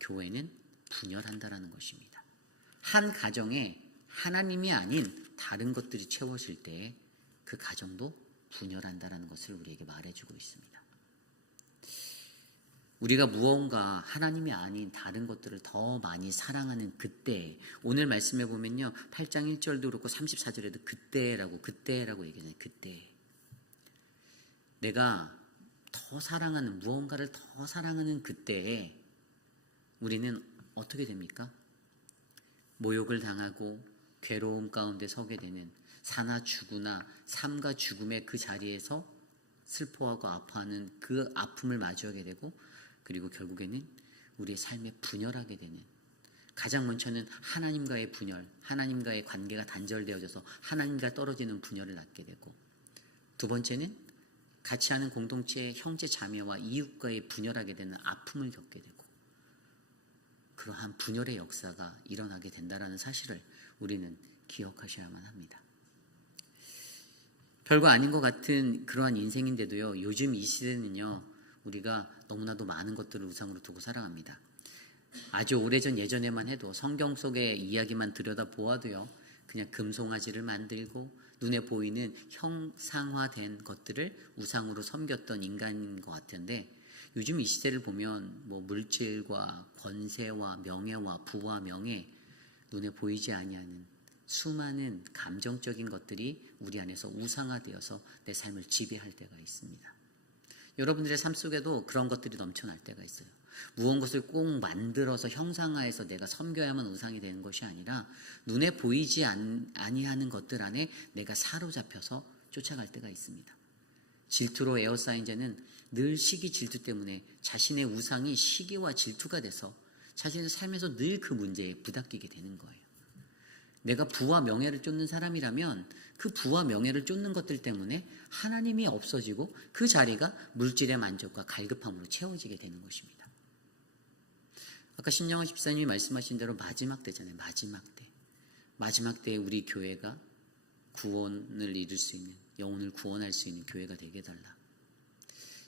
교회는 분열한다라는 것입니다. 한 가정에 하나님이 아닌 다른 것들이 채워질 때에 그 가정도 분열한다라는 것을 우리에게 말해주고 있습니다. 우리가 무언가 하나님이 아닌 다른 것들을 더 많이 사랑하는 그때, 오늘 말씀해 보면요 8장 1절도 그렇고 34절에도 그때라고 얘기하잖아요. 그때 내가 더 사랑하는 무언가를 더 사랑하는 그때에 우리는 어떻게 됩니까? 모욕을 당하고 괴로움 가운데 서게 되는, 사나 죽으나 삶과 죽음의 그 자리에서 슬퍼하고 아파하는 그 아픔을 마주하게 되고, 그리고 결국에는 우리의 삶에 분열하게 되는, 가장 먼저는 하나님과의 분열, 하나님과의 관계가 단절되어져서 하나님과 떨어지는 분열을 낳게 되고, 두 번째는 같이 하는 공동체의 형제 자매와 이웃과의 분열하게 되는 아픔을 겪게 되고, 그러한 분열의 역사가 일어나게 된다는 사실을 우리는 기억하셔야만 합니다. 별거 아닌 것 같은 그러한 인생인데도요, 요즘 이 시대는요 우리가 너무나도 많은 것들을 우상으로 두고 살아갑니다. 아주 오래전 예전에만 해도 성경 속의 이야기만 들여다보아도요 그냥 금송아지를 만들고 눈에 보이는 형상화된 것들을 우상으로 섬겼던 인간인 것 같은데, 요즘 이 시대를 보면 뭐 물질과 권세와 명예와 부와 명예, 눈에 보이지 아니하는 수많은 감정적인 것들이 우리 안에서 우상화되어서 내 삶을 지배할 때가 있습니다. 여러분들의 삶 속에도 그런 것들이 넘쳐날 때가 있어요. 무언가를 꼭 만들어서 형상화해서 내가 섬겨야만 우상이 되는 것이 아니라 눈에 보이지 아니하는 것들 안에 내가 사로잡혀서 쫓아갈 때가 있습니다. 질투로 에워싸인 자는 늘 시기 질투 때문에 자신의 우상이 시기와 질투가 돼서 자신의 삶에서 늘 그 문제에 부닥기게 되는 거예요. 내가 부와 명예를 쫓는 사람이라면 그 부와 명예를 쫓는 것들 때문에 하나님이 없어지고 그 자리가 물질의 만족과 갈급함으로 채워지게 되는 것입니다. 아까 신영원 집사님이 말씀하신 대로 마지막 때잖아요. 마지막 때에 우리 교회가 구원을 이룰 수 있는, 영혼을 구원할 수 있는 교회가 되게 해달라.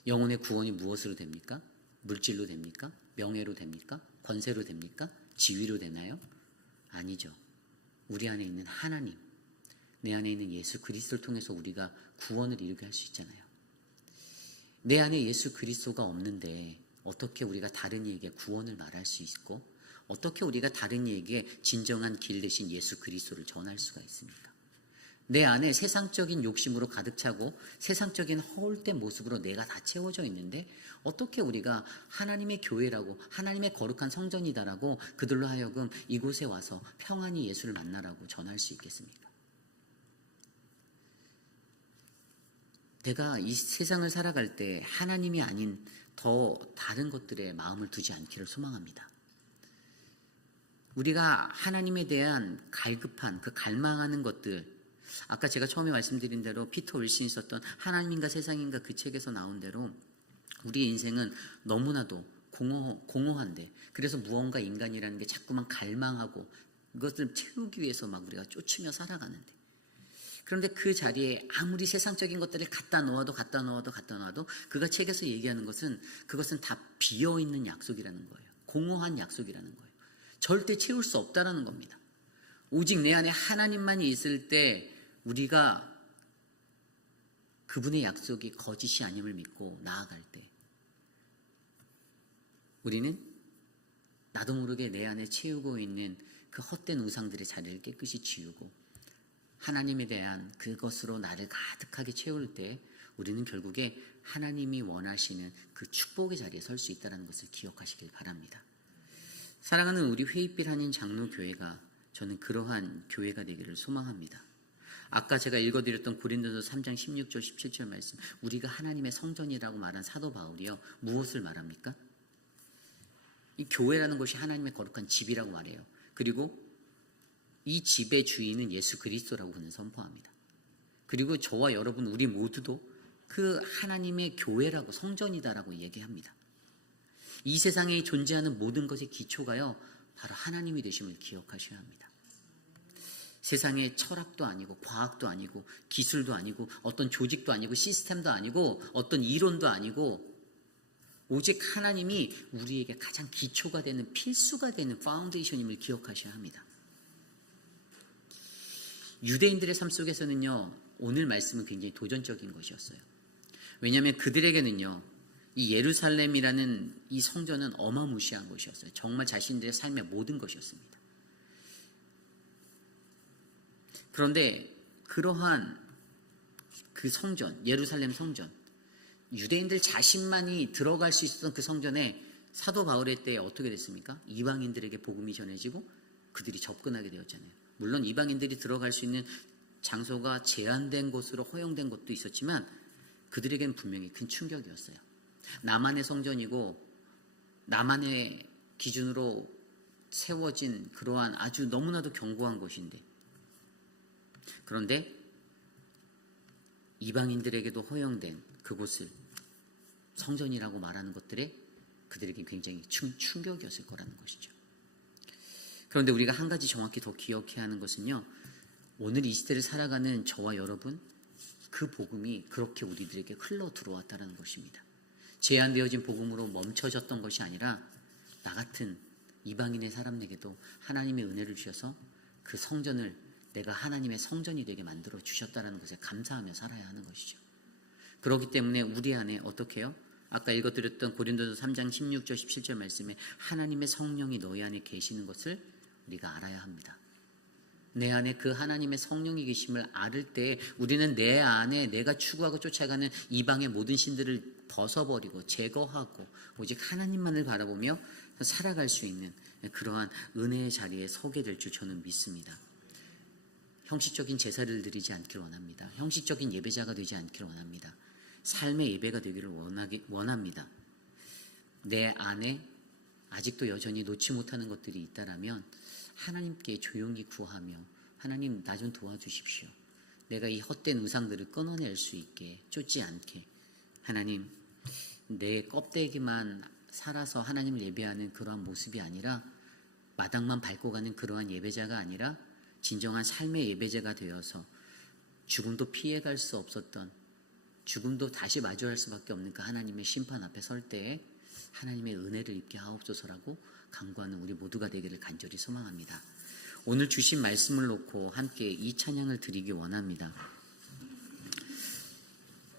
영혼의 구원이 무엇으로 됩니까? 물질로 됩니까? 명예로 됩니까? 권세로 됩니까? 지위로 되나요? 아니죠. 우리 안에 있는 하나님, 내 안에 있는 예수 그리스도를 통해서 우리가 구원을 이루게 할 수 있잖아요. 내 안에 예수 그리스도가 없는데 어떻게 우리가 다른 이에게 구원을 말할 수 있고, 어떻게 우리가 다른 이에게 진정한 길 대신 예수 그리스도를 전할 수가 있습니까? 내 안에 세상적인 욕심으로 가득 차고 세상적인 허울된 모습으로 내가 다 채워져 있는데 어떻게 우리가 하나님의 교회라고, 하나님의 거룩한 성전이다라고 그들로 하여금 이곳에 와서 평안히 예수를 만나라고 전할 수 있겠습니까? 내가 이 세상을 살아갈 때 하나님이 아닌 더 다른 것들에 마음을 두지 않기를 소망합니다. 우리가 하나님에 대한 갈급한 그 갈망하는 것들, 아까 제가 처음에 말씀드린 대로 피터 윌슨이 썼던 하나님인가 세상인가 그 책에서 나온 대로 우리의 인생은 너무나도 공허한데, 그래서 무언가 인간이라는 게 자꾸만 갈망하고 그것을 채우기 위해서 막 우리가 쫓으며 살아가는데, 그런데 그 자리에 아무리 세상적인 것들을 갖다 놓아도 그가 책에서 얘기하는 것은 그것은 다 비어있는 약속이라는 거예요. 공허한 약속이라는 거예요. 절대 채울 수 없다는 겁니다. 오직 내 안에 하나님만이 있을 때 우리가 그분의 약속이 거짓이 아님을 믿고 나아갈 때 우리는 나도 모르게 내 안에 채우고 있는 그 헛된 우상들의 자리를 깨끗이 지우고 하나님에 대한 그것으로 나를 가득하게 채울 때 우리는 결국에 하나님이 원하시는 그 축복의 자리에 설 수 있다는 것을 기억하시길 바랍니다. 사랑하는 우리 회의빛 한인 장로교회가, 저는 그러한 교회가 되기를 소망합니다. 아까 제가 읽어드렸던 고린도서 3장 16절 17절 말씀, 우리가 하나님의 성전이라고 말한 사도 바울이요, 무엇을 말합니까? 이 교회라는 것이 하나님의 거룩한 집이라고 말해요. 그리고 이 집의 주인은 예수 그리스도라고 그는 선포합니다. 그리고 저와 여러분 우리 모두도 그 하나님의 교회라고, 성전이다라고 얘기합니다. 이 세상에 존재하는 모든 것의 기초가요 바로 하나님이 되심을 기억하셔야 합니다. 세상의 철학도 아니고 과학도 아니고 기술도 아니고 어떤 조직도 아니고 시스템도 아니고 어떤 이론도 아니고 오직 하나님이 우리에게 가장 기초가 되는, 필수가 되는 파운데이션임을 기억하셔야 합니다. 유대인들의 삶 속에서는요, 오늘 말씀은 굉장히 도전적인 것이었어요. 왜냐하면 그들에게는요, 이 예루살렘이라는 이 성전은 어마무시한 것이었어요. 정말 자신들의 삶의 모든 것이었습니다. 그런데 그러한 그 성전, 예루살렘 성전, 유대인들 자신만이 들어갈 수 있었던 그 성전에 사도 바울의 때에 어떻게 됐습니까? 이방인들에게 복음이 전해지고 그들이 접근하게 되었잖아요. 물론 이방인들이 들어갈 수 있는 장소가 제한된 곳으로 허용된 곳도 있었지만 그들에게는 분명히 큰 충격이었어요. 나만의 성전이고 나만의 기준으로 세워진 그러한 아주 너무나도 견고한 곳인데, 그런데 이방인들에게도 허용된 그곳을 성전이라고 말하는 것들에 그들에게 굉장히 충격이었을 거라는 것이죠. 그런데 우리가 한 가지 정확히 더 기억해야 하는 것은요, 오늘 이 시대를 살아가는 저와 여러분, 그 복음이 그렇게 우리들에게 흘러 들어왔다는 것입니다. 제한되어진 복음으로 멈춰졌던 것이 아니라 나 같은 이방인의 사람에게도 하나님의 은혜를 주셔서 그 성전을 내가 하나님의 성전이 되게 만들어 주셨다는 것에 감사하며 살아야 하는 것이죠. 그렇기 때문에 우리 안에 어떻게 해요? 아까 읽어드렸던 고린도서 3장 16절 17절 말씀에 하나님의 성령이 너희 안에 계시는 것을 우리가 알아야 합니다. 내 안에 그 하나님의 성령이 계심을 알을 때 우리는 내 안에 내가 추구하고 쫓아가는 이방의 모든 신들을 벗어버리고 제거하고 오직 하나님만을 바라보며 살아갈 수 있는 그러한 은혜의 자리에 서게 될 줄 저는 믿습니다. 형식적인 제사를 드리지 않기를 원합니다. 형식적인 예배자가 되지 않기를 원합니다. 삶의 예배가 되기를 원합니다. 내 안에 아직도 여전히 놓지 못하는 것들이 있다라면 하나님께 조용히 구하며 하나님 나 좀 도와주십시오. 내가 이 헛된 우상들을 끊어낼 수 있게, 쫓지 않게. 하나님, 내 껍데기만 살아서 하나님을 예배하는 그러한 모습이 아니라 마당만 밟고 가는 그러한 예배자가 아니라 진정한 삶의 예배자가 되어서 죽음도 피해갈 수 없었던, 죽음도 다시 마주할 수밖에 없는 그 하나님의 심판 앞에 설 때에 하나님의 은혜를 입게 하옵소서라고 간구하는 우리 모두가 되기를 간절히 소망합니다. 오늘 주신 말씀을 놓고 함께 이 찬양을 드리기 원합니다.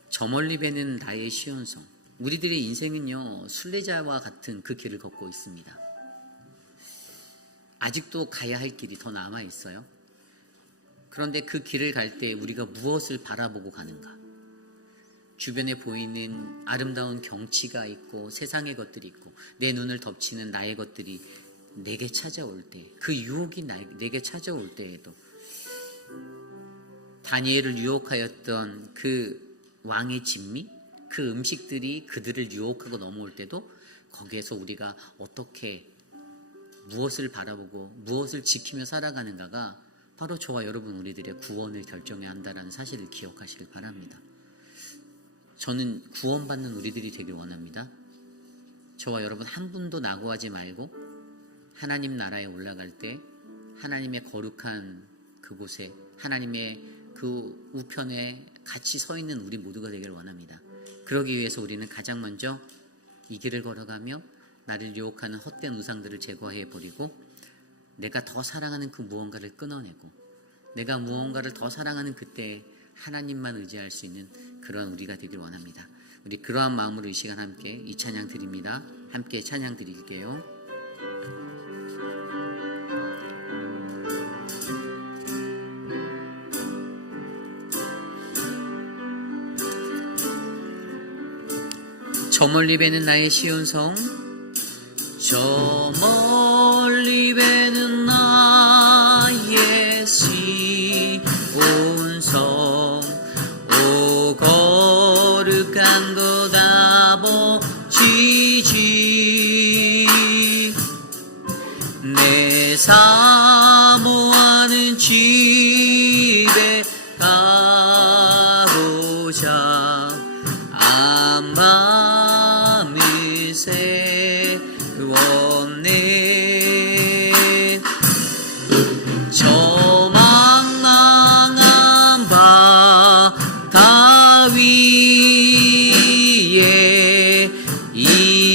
저 멀리 뵈는 나의 시온성. 우리들의 인생은요, 순례자와 같은 그 길을 걷고 있습니다. 아직도 가야 할 길이 더 남아 있어요. 그런데 그 길을 갈 때 우리가 무엇을 바라보고 가는가? 주변에 보이는 아름다운 경치가 있고 세상의 것들이 있고 내 눈을 덮치는 나의 것들이 내게 찾아올 때, 그 유혹이 내게 찾아올 때에도 다니엘을 유혹하였던 그 왕의 진미, 그 음식들이 그들을 유혹하고 넘어올 때도 거기에서 우리가 어떻게 무엇을 바라보고 무엇을 지키며 살아가는가가 바로 저와 여러분 우리들의 구원을 결정해야 한다는 사실을 기억하시길 바랍니다. 저는 구원받는 우리들이 되길 원합니다. 저와 여러분 한 분도 낙오하지 말고 하나님 나라에 올라갈 때 하나님의 거룩한 그곳에 하나님의 그 우편에 같이 서 있는 우리 모두가 되길 원합니다. 그러기 위해서 우리는 가장 먼저 이 길을 걸어가며 나를 유혹하는 헛된 우상들을 제거해 버리고 내가 더 사랑하는 그 무언가를 끊어내고 내가 무언가를 더 사랑하는 그때 하나님만 의지할 수 있는 그런 우리가 되길 원합니다. 우리 그러한 마음으로 이 시간 함께 이 찬양 드립니다. 함께 찬양 드릴게요. 저 멀리 뵈는 나의 시온성, 저 멀리 뵈는 나의 시온성, 오 거룩한 것 아버지지, 내 사모하는 집에 가보자. 암밤을 세웠네. 저 망망한 바다 위에 이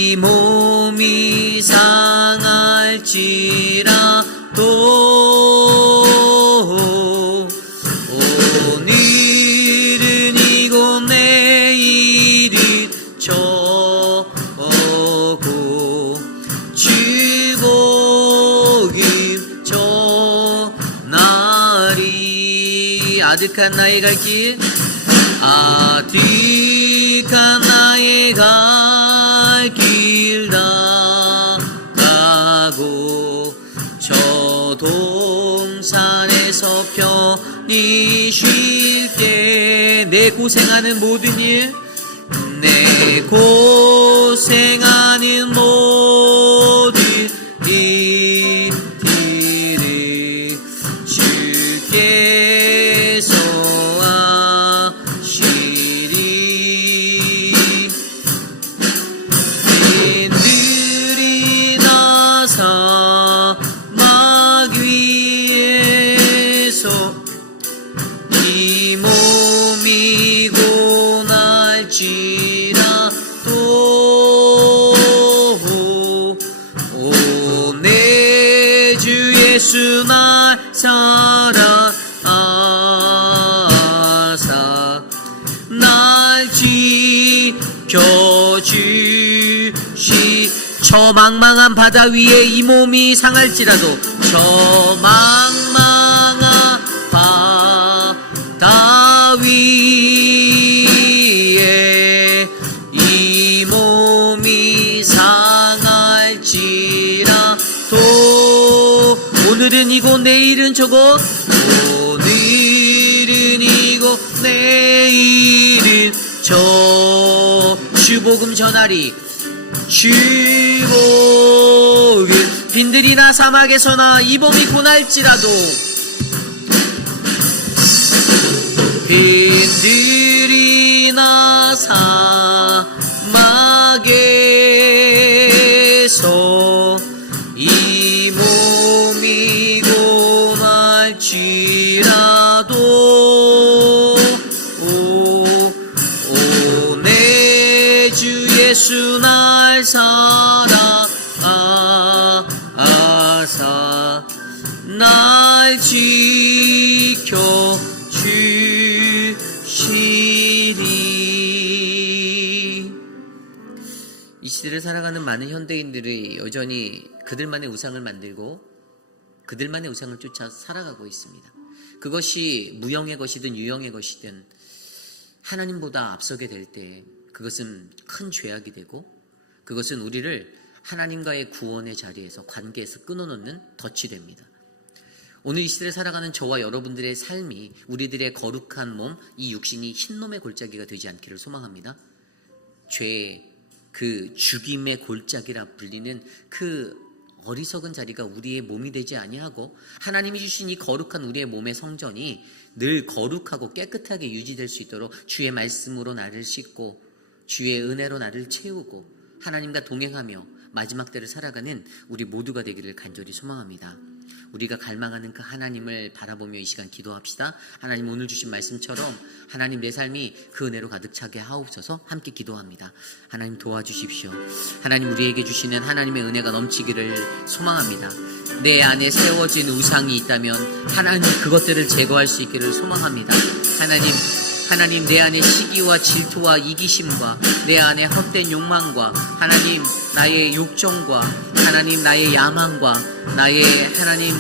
아득한 나의 갈 길, 아득한 나의 갈 길 나가고 저 동산에서 편히 쉴게. 내 고생하는 모든 일, 내 고생하는 모든 일들을 주께서 아시리. 빈들이 나 사막 위에서 이 몸이 고날지라도 오 내 주 예수 날 사랑하사 날 지켜주시. 저 망망한 바다 위에 이 몸이 상할지라도 저 망망한 바다 위에 이 몸이 상할지라도 오늘은 이곳 내일은 저곳, 오늘은 이곳 내일은 저 주복음 전하리. 주복음 빈들이 나 사막에서나 이 몸이 고날지라도 빈들이 나 사막에서 이 몸이 고날지라도 오 내 주 예수 날 사랑하사 날 지켜주시리. 이 시대를 살아가는 많은 현대인들이 여전히 그들만의 우상을 만들고 그들만의 우상을 쫓아 살아가고 있습니다. 그것이 무형의 것이든 유형의 것이든 하나님보다 앞서게 될 때 그것은 큰 죄악이 되고 그것은 우리를 하나님과의 구원의 자리에서 관계에서 끊어놓는 덫이 됩니다. 오늘 이 시대를 살아가는 저와 여러분들의 삶이 우리들의 거룩한 몸, 이 육신이 흰놈의 골짜기가 되지 않기를 소망합니다. 죄의 그 죽임의 골짜기라 불리는 그 어리석은 자리가 우리의 몸이 되지 아니하고 하나님이 주신 이 거룩한 우리의 몸의 성전이 늘 거룩하고 깨끗하게 유지될 수 있도록 주의 말씀으로 나를 씻고 주의 은혜로 나를 채우고 하나님과 동행하며 마지막 때를 살아가는 우리 모두가 되기를 간절히 소망합니다. 우리가 갈망하는 그 하나님을 바라보며 이 시간 기도합시다. 하나님 오늘 주신 말씀처럼 하나님 내 삶이 그 은혜로 가득 차게 하옵소서. 함께 기도합니다. 하나님 도와주십시오. 하나님 우리에게 주시는 하나님의 은혜가 넘치기를 소망합니다. 내 안에 세워진 우상이 있다면 하나님 그것들을 제거할 수 있기를 소망합니다. 하나님 내 안에 시기와 질투와 이기심과 내 안에 헛된 욕망과 하나님 나의 욕정과 하나님 나의 야망과 나의 하나님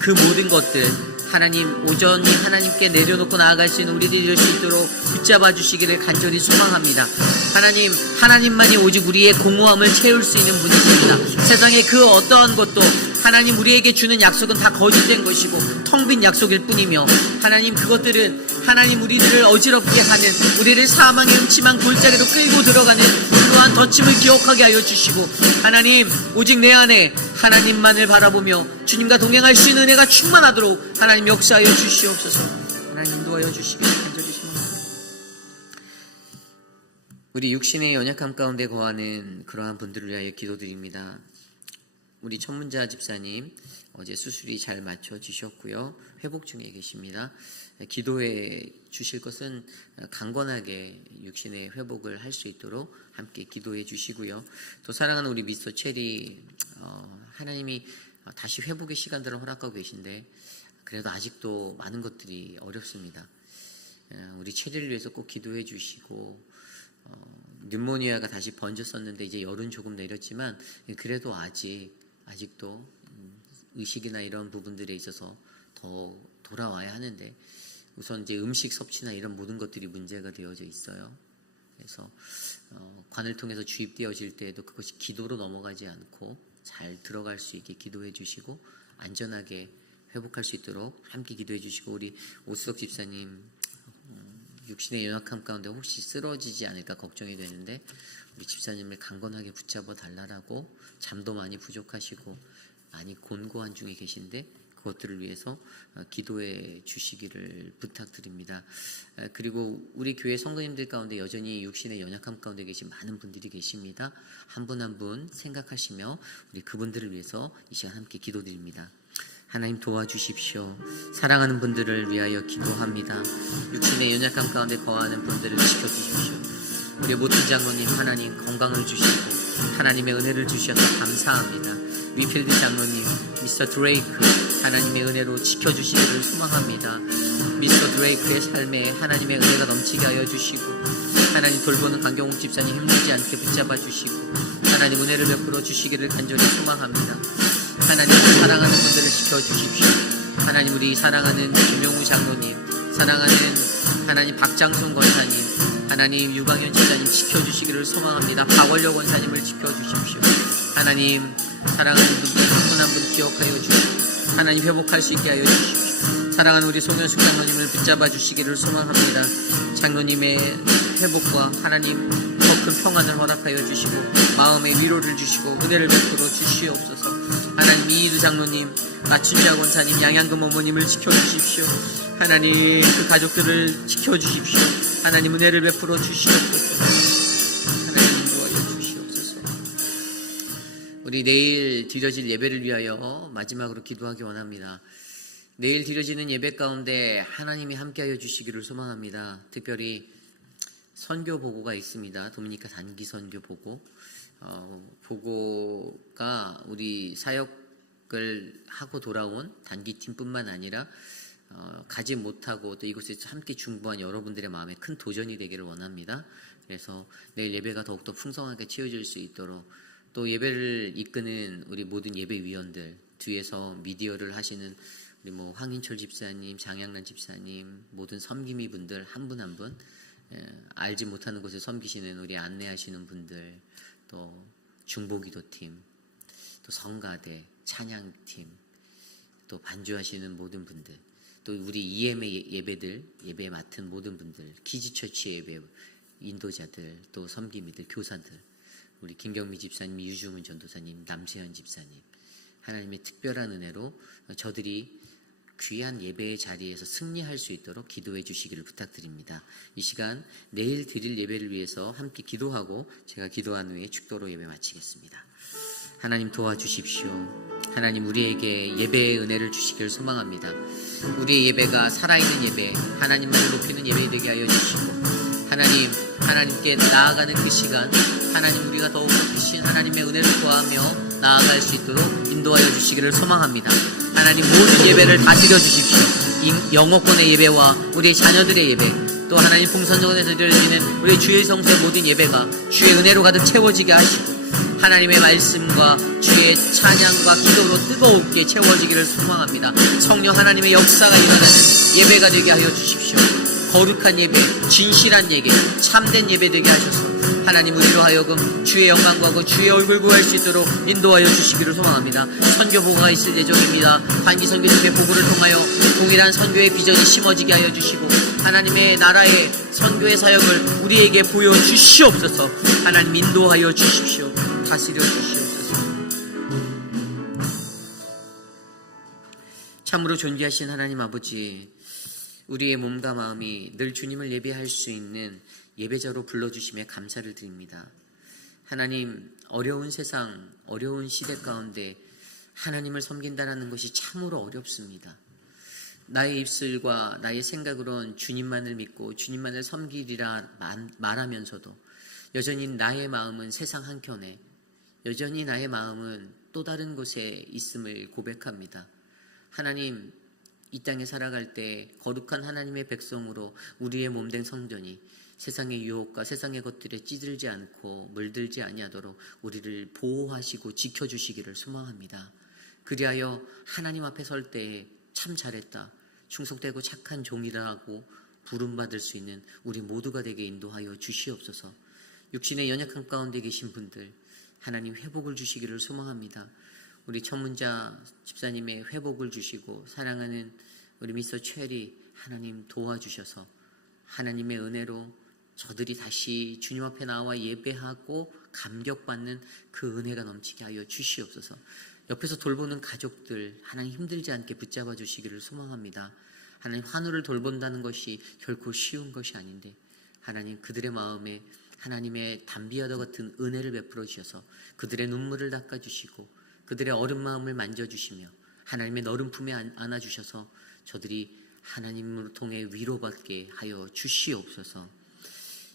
그 모든 것들 하나님 오전히 하나님께 내려놓고 나아갈 수 있는 우리들이 될 수 있도록 붙잡아 주시기를 간절히 소망합니다. 하나님만이 오직 우리의 공허함을 채울 수 있는 분이십니다. 세상의 그 어떠한 것도 하나님 우리에게 주는 약속은 다 거짓된 것이고 텅 빈 약속일 뿐이며 하나님 그것들은 하나님 우리들을 어지럽게 하는 우리를 사망의 음침한 골짜기로 끌고 들어가는 그러한 덫임을 기억하게 하여 주시고 하나님 오직 내 안에 하나님만을 바라보며 주님과 동행할 수 있는 은혜가 충만하도록 하나님 역사하여 주시옵소서. 하나님 인도하여 주시기를 간절히 소망합니다. 우리 육신의 연약함 가운데 거하는 그러한 분들을 위하여 기도드립니다. 우리 천문자 집사님 어제 수술이 잘 맞춰지셨고요. 회복 중에 계십니다. 기도해 주실 것은 강건하게 육신의 회복을 할 수 있도록 함께 기도해 주시고요. 또 사랑하는 우리 미스터 체리 하나님이 다시 회복의 시간들을 허락하고 계신데 그래도 아직도 많은 것들이 어렵습니다. 우리 체리를 위해서 꼭 기도해 주시고 뉴모니아가 다시 번졌었는데 이제 열은 조금 내렸지만 그래도 아직도 의식이나 이런 부분들에 있어서 더 돌아와야 하는데 우선 이제 음식 섭취나 이런 모든 것들이 문제가 되어져 있어요. 그래서 관을 통해서 주입되어질 때에도 그것이 기도로 넘어가지 않고 잘 들어갈 수 있게 기도해 주시고 안전하게 회복할 수 있도록 함께 기도해 주시고, 우리 오수석 집사님 육신의 연약함 가운데 혹시 쓰러지지 않을까 걱정이 되는데 우리 집사님을 강건하게 붙잡아 달라라고, 잠도 많이 부족하시고 많이 곤고한 중에 계신데 그것들을 위해서 기도해 주시기를 부탁드립니다. 그리고 우리 교회 성도님들 가운데 여전히 육신의 연약함 가운데 계신 많은 분들이 계십니다. 한 분 한 분 생각하시며 우리 그분들을 위해서 이 시간 함께 기도드립니다. 하나님 도와주십시오. 사랑하는 분들을 위하여 기도합니다. 육신의 연약함 가운데 거하는 분들을 지켜주십시오. 우리 모든 장로님, 하나님 건강을 주시고 하나님의 은혜를 주셔서 감사합니다. 위필드 장로님, 미스터 드레이크 하나님의 은혜로 지켜주시기를 소망합니다. 미스터 드레이크의 삶에 하나님의 은혜가 넘치게 하여 주시고, 하나님 돌보는 강경욱 집사님 힘들지 않게 붙잡아 주시고 하나님 은혜를 베풀어 주시기를 간절히 소망합니다. 하나님 사랑하는 분들을 지켜주십시오. 하나님 우리 사랑하는 김용우 장로님, 사랑하는 하나님 박장순 권사님, 하나님 유광현 집사님 지켜주시기를 소망합니다. 박원력 권사님을 지켜주십시오. 하나님 사랑하는 분들 한 분 한 분 기억하여 주시고 하나님 회복할 수 있게 하여 주십시오. 사랑하는 우리 송현숙 장로님을 붙잡아 주시기를 소망합니다. 장로님의 회복과 하나님 더 큰 평안을 허락하여 주시고 마음의 위로를 주시고 은혜를 베풀어 주시옵소서. 하나님 이희두 장로님, 마춘자 권사님, 양양금 어머님을 지켜주십시오. 하나님 그 가족들을 지켜주십시오. 하나님 은혜를 베풀어 주시옵소서. 하나님 인도하여 주시옵소서. 우리 내일 드려질 예배를 위하여 마지막으로 기도하기 원합니다. 내일 드려지는 예배 가운데 하나님이 함께하여 주시기를 소망합니다. 특별히 선교 보고가 있습니다. 도미니카 단기 선교 보고. 보고가 우리 사역을 하고 돌아온 단기팀뿐만 아니라 가지 못하고 또 이곳에서 함께 중보한 여러분들의 마음에 큰 도전이 되기를 원합니다. 그래서 내일 예배가 더욱더 풍성하게 채워질 수 있도록, 또 예배를 이끄는 우리 모든 예배위원들, 뒤에서 미디어를 하시는 우리 황인철 집사님, 장양란 집사님, 모든 섬김이 분들 한 분 한 분, 알지 못하는 곳에 섬기시는 우리 안내하시는 분들, 또 중보기도팀, 또 성가대, 찬양팀, 또 반주하시는 모든 분들, 또 우리 EM의 예배들, 예배 맡은 모든 분들, 키즈처치 예배 인도자들, 또 섬김이들, 교사들, 우리 김경미 집사님, 유주문 전도사님, 남세현 집사님, 하나님의 특별한 은혜로 저들이 귀한 예배의 자리에서 승리할 수 있도록 기도해 주시기를 부탁드립니다. 이 시간 내일 드릴 예배를 위해서 함께 기도하고 제가 기도한 후에 축도로 예배 마치겠습니다. 하나님 도와주십시오. 하나님 우리에게 예배의 은혜를 주시기를 소망합니다. 우리의 예배가 살아있는 예배, 하나님만을 높이는 예배 되게 하여 주시고, 하나님께 나아가는 그 시간, 하나님 우리가 더욱더 크신 하나님의 은혜를 구하며 나아갈 수 있도록 인도하여 주시기를 소망합니다. 하나님 모든 예배를 다 드려주십시오. 이 영어권의 예배와 우리의 자녀들의 예배, 또 하나님 풍선전에서 드려지는 우리 주의 성소의 모든 예배가 주의 은혜로 가득 채워지게 하시고, 하나님의 말씀과 주의 찬양과 기도로 뜨겁게 채워지기를 소망합니다. 성령 하나님의 역사가 일어나는 예배가 되게 하여 주십시오. 거룩한 예배, 진실한 예배, 참된 예배 되게 하셔서 하나님 우리로 하여금 주의 영광과 그 주의 얼굴 구할 수 있도록 인도하여 주시기를 소망합니다. 선교 보고가 있을 예정입니다. 단기 선교팀의 보고를 통하여 동일한 선교의 비전이 심어지게 하여 주시고, 하나님의 나라의 선교의 사역을 우리에게 보여주시옵소서. 하나님 인도하여 주십시오. 다스려 주시옵소서. 참으로 존귀하신 하나님 아버지, 우리의 몸과 마음이 늘 주님을 예배할 수 있는 예배자로 불러주심에 감사를 드립니다. 하나님, 어려운 세상, 어려운 시대 가운데 하나님을 섬긴다는 것이 참으로 어렵습니다. 나의 입술과 나의 생각으론 주님만을 믿고 주님만을 섬기리라 말하면서도 여전히 나의 마음은 세상 한켠에, 여전히 나의 마음은 또 다른 곳에 있음을 고백합니다. 하나님, 이 땅에 살아갈 때 거룩한 하나님의 백성으로 우리의 몸된 성전이 세상의 유혹과 세상의 것들에 찌들지 않고 물들지 아니하도록 우리를 보호하시고 지켜주시기를 소망합니다. 그리하여 하나님 앞에 설 때에 참 잘했다, 충성되고 착한 종이라고 부름받을 수 있는 우리 모두가 되게 인도하여 주시옵소서. 육신의 연약함 가운데 계신 분들 하나님 회복을 주시기를 소망합니다. 우리 천문자 집사님의 회복을 주시고 사랑하는 우리 미스터 체리 하나님 도와주셔서 하나님의 은혜로 저들이 다시 주님 앞에 나와 예배하고 감격받는 그 은혜가 넘치게 하여 주시옵소서. 옆에서 돌보는 가족들 하나님 힘들지 않게 붙잡아 주시기를 소망합니다. 하나님 환우를 돌본다는 것이 결코 쉬운 것이 아닌데 하나님 그들의 마음에 하나님의 담비와도 같은 은혜를 베풀어 주셔서 그들의 눈물을 닦아주시고 그들의 어린 마음을 만져주시며 하나님의 너른 품에 안아주셔서 저들이 하나님을 통해 위로받게 하여 주시옵소서.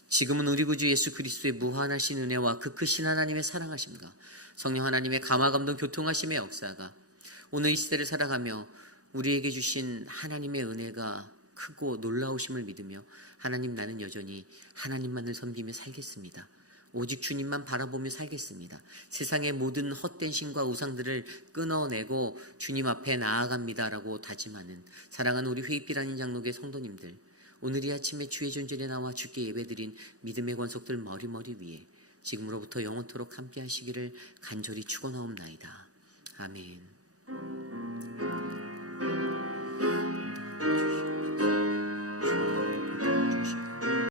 지금은 우리 구주 예수 그리스도의 무한하신 은혜와 그 크신 하나님의 사랑하심과 성령 하나님의 감화감동 교통하심의 역사가 오늘 이 시대를 살아가며 우리에게 주신 하나님의 은혜가 크고 놀라우심을 믿으며 하나님 나는 여전히 하나님만을 섬기며 살겠습니다. 오직 주님만 바라보며 살겠습니다. 세상의 모든 헛된 신과 우상들을 끊어내고 주님 앞에 나아갑니다라고 다짐하는 사랑하는 우리 회의비라는 장로교회 성도님들, 오늘 이 아침에 주의 존전에 나와 주께 예배드린 믿음의 권속들 머리머리 위에 지금으로부터 영원토록 함께 하시기를 간절히 축원하옵나이다. 아멘.